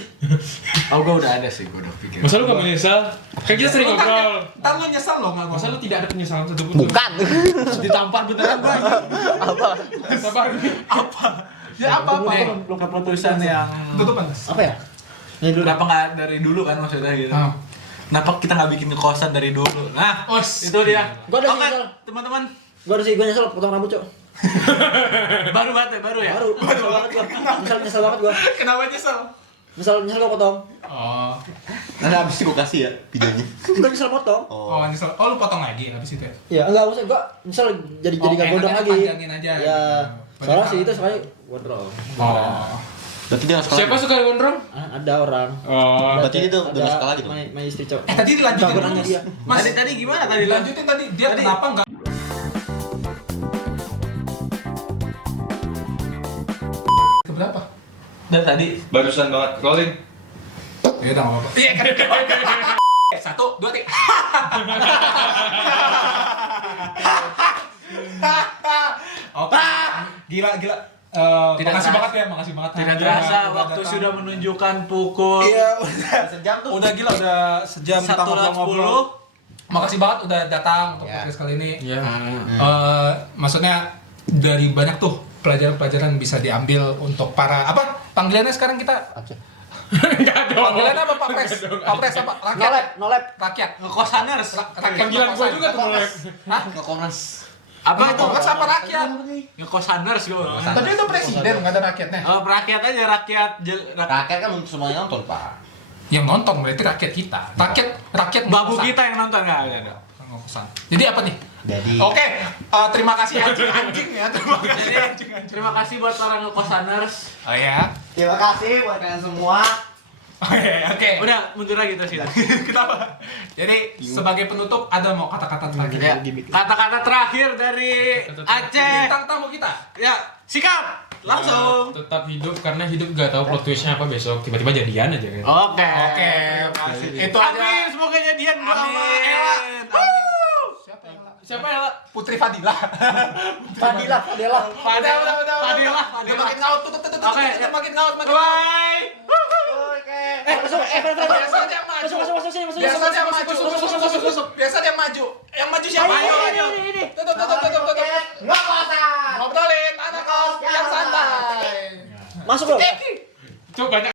Oh, gue udah ada sih, gue udah pikir. Masa lu gak menyesal? Kan kita sering ngobrol. Ntar lu nyesel loh nggak Masa lu tidak ada penyesalan satupun? Bukan. Ditampar beneran gue. Sabar. Ya apa? Lu keputusan yang Tutupan. Apa ya? Ini dulu. kenapa nggak dari dulu kan maksudnya gitu? Ah. Kenapa kita nggak bikin kosan dari dulu? Nah, Os. itu dia. Gua ada Oke, nyesel. teman-teman. Gua nyesel potong rambut, Cok. Baru banget ya, baru ya. Baru banget gua. Nyesel banget gua. Kenapa nyesel? Nyesel gua potong. Oh. nah habis itu gue kasih ya videonya Gua nyesel potong. Oh, nyesel. Oh, lu potong lagi habis itu ya? Ya enggak usah, gua nyesel jadi Oh, enggak gondrong enaknya lagi. panjangin aja. Ya. Gitu. Soalnya sih itu soalnya gondrong. Oh. berarti dia sekolah Siapa suka gondrong? Ada orang. Oh. Berarti dia tuh udah sekolah gitu? Main istri, Cok. Tadi dilanjutin Enggak, gua nanya terus. dia. Mas, Tadi gimana tadi? dilanjutin tadi. Dia Tadi- kenapa enggak? Keberapa? Dan tadi Barusan banget rolling. Ya udah enggak apa-apa. Iya kan. 1, 2, 3. Oke. Gila. Tidak Makasih terasa. banget ya, makasih banget. tidak Udah terasa waktu datang. sudah menunjukkan pukul Iya, udah. sejam tuh Udah gila, udah sejam kita 1:10. ngobrol-ngobrol. Makasih banget udah datang untuk Ya. podcast kali ini. Iya. Maksudnya dari banyak tuh pelajaran-pelajaran bisa diambil untuk para apa panggilannya sekarang kita Enggak dong. panggilannya apa Pak Pres? Pak Pres apa? Rakyat. No lab. Rakyat. ngekosaners. Rakyat. Panggilan gua juga tuh mulai. Hah? ngekonas Apa itu? Kongres apa rakyat? Ngekosaners gue. Tapi itu presiden nggak ada rakyatnya. Oh, rakyat aja rakyat. rakyat kan untuk semuanya nonton pak Yang nonton berarti rakyat kita. Rakyat Babu ngokosan. kita yang nonton nggak ada. Ngokosan. Jadi apa nih? jadi Oke, terima kasih anjing ya. Terima kasih Jadi anjing. terima kasih buat para ngekosaners. Oh ya. terima kasih buat kalian semua Oke. Udah mundur lagi terus kita. Kenapa? Jadi sebagai penutup ada mau kata-kata terakhir? Ya, kata-kata terakhir dari Aceh. Bintang tamu kita. Ya, sikat. Langsung. Tetap hidup karena hidup gak tahu plot twistnya apa besok. Tiba-tiba jadian aja kan. Oke. Oke. Terima kasih. Itu aja. Amin, semoga jadian gua sama Amin. Ella. Siapa ya? Putri Fadila. Fadila. Udah. Fadila. Udah makin ngaut. Tuh. Oke. Makin ngaut. Bye. Masuk. Biasa dia maju. Masuk sini, masuk. Biasa dia maju. Biasa dia maju. Yang maju siapa? Ayo. Tutup. Ngobrolin anak kos yang santai. Masuk loh. Coba banyak